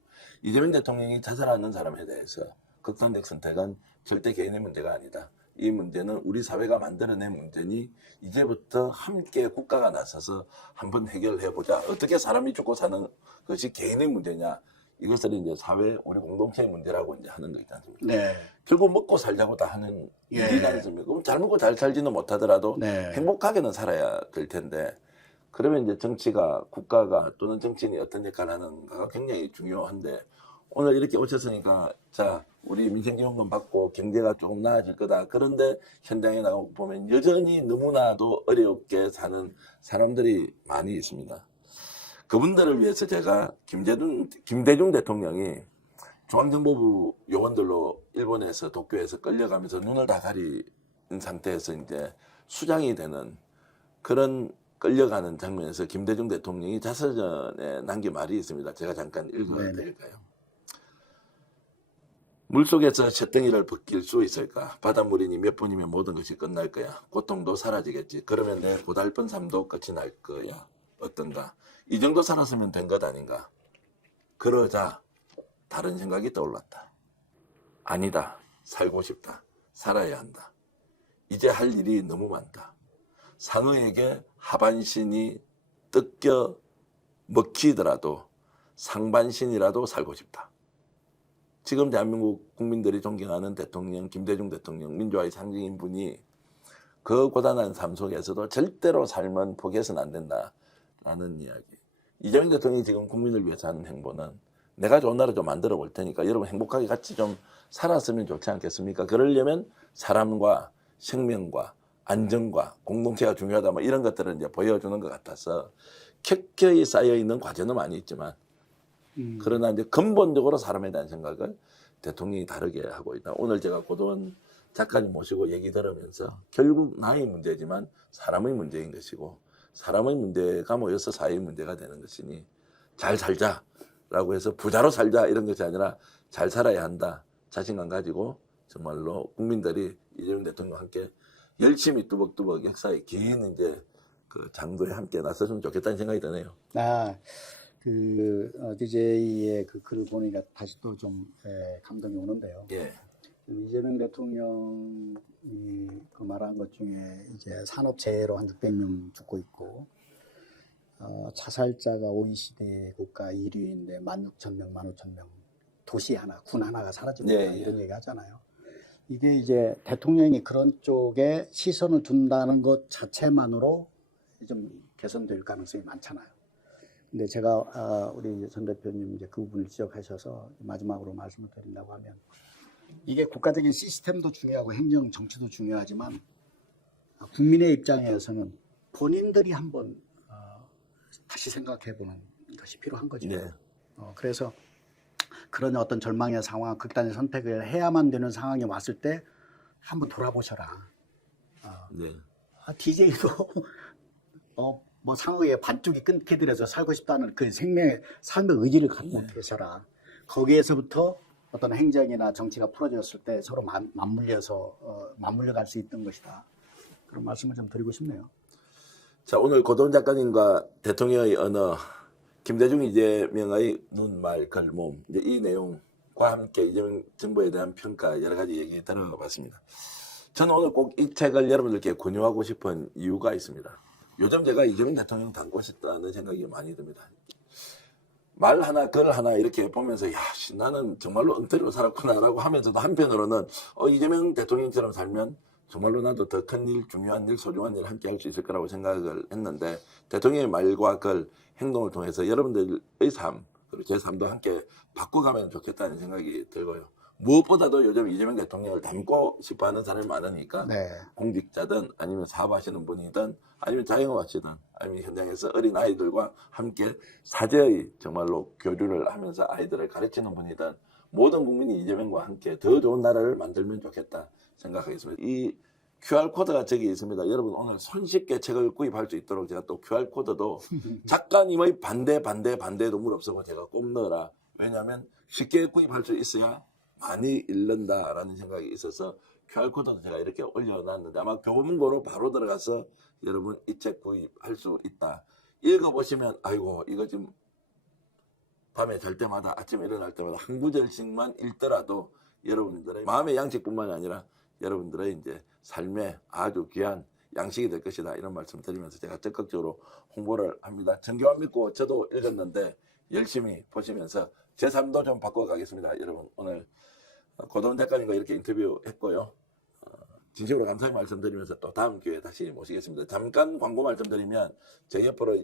이재명 대통령이 자살하는 사람에 대해서 극단적 선택은 절대 개인의 문제가 아니다. 이 문제는 우리 사회가 만들어낸 문제니 이제부터 함께 국가가 나서서 한번 해결해보자. 어떻게 사람이 죽고 사는 것이 개인의 문제냐. 이것을 이제 사회, 우리 공동체의 문제라고 이제 하는 거 있지 않습니까? 네. 결국 먹고 살자고 다 하는 예. 일이지 않습니까? 그럼 잘 먹고 잘 살지는 못하더라도 네. 행복하게는 살아야 될 텐데, 그러면 이제 정치가, 국가가 또는 정치인이 어떤 역할을 하는가가 굉장히 중요한데, 오늘 이렇게 오셨으니까, 자, 우리 민생지원금 받고 경제가 조금 나아질 거다. 그런데 현장에 나가고 보면 여전히 너무나도 어렵게 사는 사람들이 많이 있습니다. 그분들을 위해서 제가 김대중 대통령이 중앙정보부 요원들로 일본에서 도쿄에서 끌려가면서 눈을 다 가린 상태에서 이제 수장이 되는 그런 끌려가는 장면에서 김대중 대통령이 자서전에 남긴 말이 있습니다. 제가 잠깐 읽어도 될까요? 물속에서 쇳덩이를 벗길 수 있을까? 바닷물이니 몇 분이면 모든 것이 끝날 거야. 고통도 사라지겠지. 그러면 내 고달픈 삶도 끝이 날 거야. 어떤가? 이 정도 살았으면 된 것 아닌가? 그러자 다른 생각이 떠올랐다. 아니다. 살고 싶다. 살아야 한다. 이제 할 일이 너무 많다. 상어에게 하반신이 뜯겨 먹히더라도 상반신이라도 살고 싶다. 지금 대한민국 국민들이 존경하는 대통령, 김대중 대통령, 민주화의 상징인 분이 그 고단한 삶 속에서도 절대로 삶은 포기해서는 안 된다라는 이야기. 이재명 대통령이 지금 국민을 위해서 하는 행보는 내가 좋은 나라 좀 만들어 볼 테니까 여러분 행복하게 같이 좀 살았으면 좋지 않겠습니까? 그러려면 사람과 생명과 안정과 공동체가 중요하다 뭐 이런 것들을 이제 보여주는 것 같아서 켜켜이 쌓여 있는 과제는 많이 있지만 그러나 이제 근본적으로 사람에 대한 생각을 대통령이 다르게 하고 있다. 오늘 제가 고도원 작가님 모시고 얘기 들으면서 결국 나의 문제지만 사람의 문제인 것이고 사람의 문제가 모여서 사회의 문제가 되는 것이니 잘 살자라고 해서 부자로 살자 이런 것이 아니라 잘 살아야 한다. 자신감 가지고 정말로 국민들이 이재명 대통령과 함께 열심히 뚜벅뚜벅 역사의 긴 이제 그 장도에 함께 나섰으면 좋겠다는 생각이 드네요. DJ의 그 글을 보니까 다시 또 좀 감동이 오는데요. 예. 이재명 대통령이 그 말한 것 중에 이제 산업재해로 한 600명 죽고 있고, 자살자가 OECD 국가 1위인데 16,000명, 15,000명, 도시 하나, 군 하나가 사라지고 있다 이런 얘기 하잖아요. 이게 이제 대통령이 그런 쪽에 시선을 둔다는 것 자체만으로 좀 개선될 가능성이 많잖아요. 근데 제가 우리 전 대표님 이제 그 부분을 지적하셔서 마지막으로 말씀을 드린다고 하면 이게 국가적인 시스템도 중요하고 행정 정치도 중요하지만 국민의 입장에서는 본인들이 한번 다시 생각해보는 것이 필요한 거죠. 네. 그래서 그런 어떤 절망의 상황, 극단의 선택을 해야만 되는 상황이 왔을 때 한번 돌아보셔라. 네. DJ도 뭐 상황에 반쪽이 끊게 되어서 살고 싶다는 그 삶의 의지를 갖고 계셔라. 거기에서부터 어떤 행정이나 정치가 풀어졌을 때 서로 맞물려 갈 수 있던 것이다. 그런 말씀을 좀 드리고 싶네요. 자, 오늘 고도원 작가님과 대통령의 언어, 김대중 이재명의 눈, 말, 글, 몸, 이제 이 내용과 함께 이재명 정부에 대한 평가 여러 가지 얘기 들어봤습니다. 저는 오늘 꼭 이 책을 여러분들께 권유하고 싶은 이유가 있습니다. 요즘 제가 이재명 대통령 닮고 싶다는 생각이 많이 듭니다. 말 하나, 글 하나 이렇게 보면서 나는 정말로 엉터리로 살았구나라고 하면서도 한편으로는 이재명 대통령처럼 살면 정말로 나도 더 큰 일, 중요한 일, 소중한 일 함께 할 수 있을 거라고 생각을 했는데 대통령의 말과 글, 행동을 통해서 여러분들의 삶, 그리고 제 삶도 함께 바꿔가면 좋겠다는 생각이 들고요. 무엇보다도 요즘 이재명 대통령을 닮고 싶어하는 사람이 많으니까 공직자든 아니면 사업하시는 분이든 아니면 자영업 하시든 아니면 현장에서 어린 아이들과 함께 사제의 정말로 교류를 하면서 아이들을 가르치는 분이든 모든 국민이 이재명과 함께 더 좋은 나라를 만들면 좋겠다 생각하겠습니다. 이 QR코드가 저기 있습니다. 여러분 오늘 손쉽게 책을 구입할 수 있도록 제가 또 QR코드도 작가님의 반대도 무릅쓰고 제가 꼭 넣어라. 왜냐하면 쉽게 구입할 수 있어야 많이 읽는다라는 생각이 있어서 QR코드도 제가 이렇게 올려놨는데 아마 교문고로 바로 들어가서 여러분 이 책 구입할 수 있다. 읽어보시면 아이고 이거 지금 밤에 잘 때마다 아침에 일어날 때마다 한 구절씩만 읽더라도 여러분들의 마음의 양식뿐만이 아니라 여러분들의 이제 삶에 아주 귀한 양식이 될 것이다. 이런 말씀 드리면서 제가 적극적으로 홍보를 합니다. 정교한 믿고 저도 읽었는데 열심히 보시면서 제 삶도 좀 바꿔가겠습니다. 여러분 오늘 고도원 작가님과 이렇게 인터뷰했고요. 진심으로 감사의 말씀드리면서 또 다음 기회에 다시 모시겠습니다. 잠깐 광고 말씀드리면 제 옆으로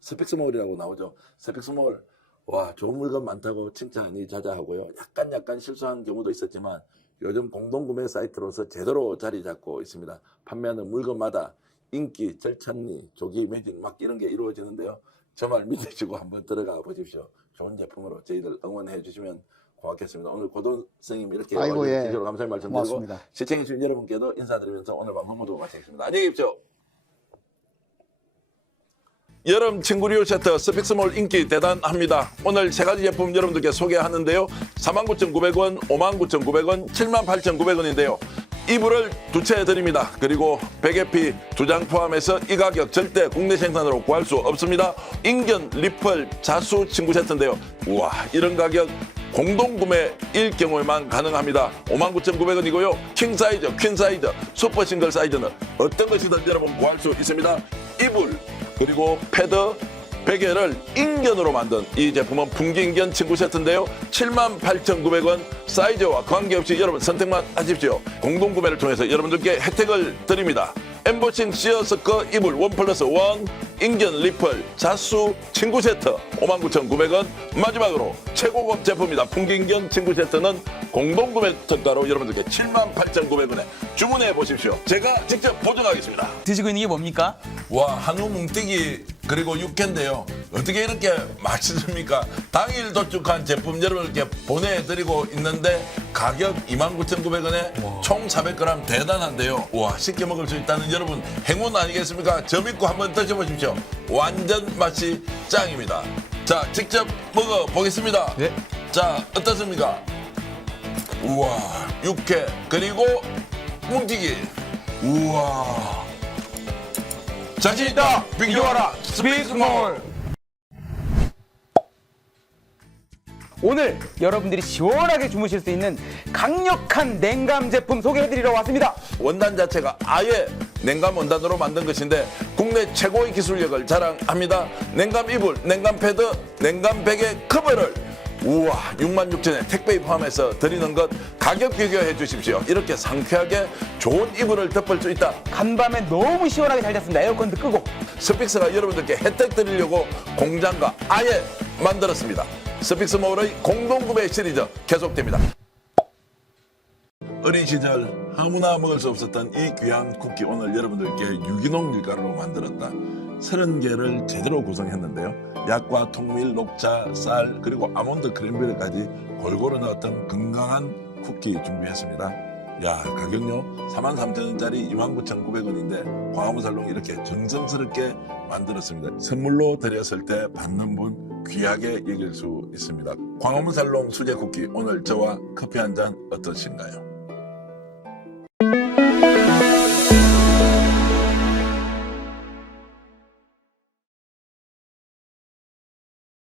스픽스몰이라고 나오죠. 스픽스몰 와 좋은 물건 많다고 칭찬이 자자하고요. 약간 실수한 경우도 있었지만 요즘 공동구매 사이트로서 제대로 자리 잡고 있습니다. 판매하는 물건마다 인기, 절찬리, 조기 매진 막 이런 게 이루어지는데요. 저 말 믿으시고 한번 들어가 보십시오. 좋은 제품으로 저희들 응원해 주시면 고맙겠습니다. 오늘 고도원 선생님 이렇게 진심으로 감사의 말씀드리고 고맙습니다. 시청해주신 여러분께도 인사드리면서 오늘 방송 모두 마치겠습니다. 안녕히 계십시오. 여름 친구류 세트 스픽스몰 인기 대단합니다. 오늘 세 가지 제품 여러분들께 소개하는데요. 49,900원, 59,900원, 78,900원인데요. 이불을 2채 드립니다. 그리고 베개피 2장 포함해서 이 가격 절대 국내 생산으로 구할 수 없습니다. 인견, 리펄, 자수 친구 세트인데요. 우와 이런 가격 공동구매일 경우에만 가능합니다. 59,900원이고요. 킹사이즈, 퀸사이즈, 슈퍼 싱글 사이즈는 어떤 것이든 여러분 구할 수 있습니다. 이불 그리고 패드, 베개를 인견으로 만든 이 제품은 풍기인견 친구 세트인데요. 78,900원 사이즈와 관계없이 여러분 선택만 하십시오. 공동구매를 통해서 여러분들께 혜택을 드립니다. 엠보싱 시어스커 이불 1+1 인견 리플 자수 친구 세트 59,900원. 마지막으로 최고급 제품이다. 풍기인견 친구 세트는 공동구매 특가로 여러분들께 78,900원에 주문해 보십시오. 제가 직접 보증하겠습니다. 드시고 있는 게 뭡니까? 와, 한우 뭉티기 그리고 육회인데요. 어떻게 이렇게 맛있습니까? 당일 도축한 제품 여러분께 보내드리고 있는데 가격 29,900원에 총 400g 대단한데요. 와, 쉽게 먹을 수 있다는 여러분 행운 아니겠습니까? 저 믿고 한번 드셔보십시오. 완전 맛이 짱입니다. 자, 직접 먹어보겠습니다. 네. 자, 어떻습니까? 우와, 육회 그리고 뭉티기. 우와. 자신 있다. 비교하라. 스피스몰. 오늘 여러분들이 시원하게 주무실 수 있는 강력한 냉감 제품 소개해드리러 왔습니다. 원단 자체가 아예 냉감 원단으로 만든 것인데 국내 최고의 기술력을 자랑합니다. 냉감 이불, 냉감 패드, 냉감 베개 커버를 우와 66,000원에 택배에 포함해서 드리는 것 가격 비교해 주십시오. 이렇게 상쾌하게 좋은 이불을 덮을 수 있다. 간밤에 너무 시원하게 잘 잤습니다. 에어컨도 끄고. 스픽스가 여러분들께 혜택 드리려고 공장과 아예 만들었습니다. 스픽스몰의 공동구매 시리즈 계속됩니다. 어린 시절 아무나 먹을 수 없었던 이 귀한 쿠키 오늘 여러분들께 유기농 밀가루로 만들었다. 30개를 제대로 구성했는데요. 약과 통밀, 녹차, 쌀 그리고 아몬드 크랜베리까지 골고루 넣었던 건강한 쿠키 준비했습니다. 야, 가격요 43,000원짜리 29,900원인데 광화문살롱 이렇게 정성스럽게 만들었습니다. 선물로 드렸을 때 받는 분 귀하게 여길 수 있습니다. 광화문살롱 수제 쿠키 오늘 저와 커피 한 잔 어떠신가요?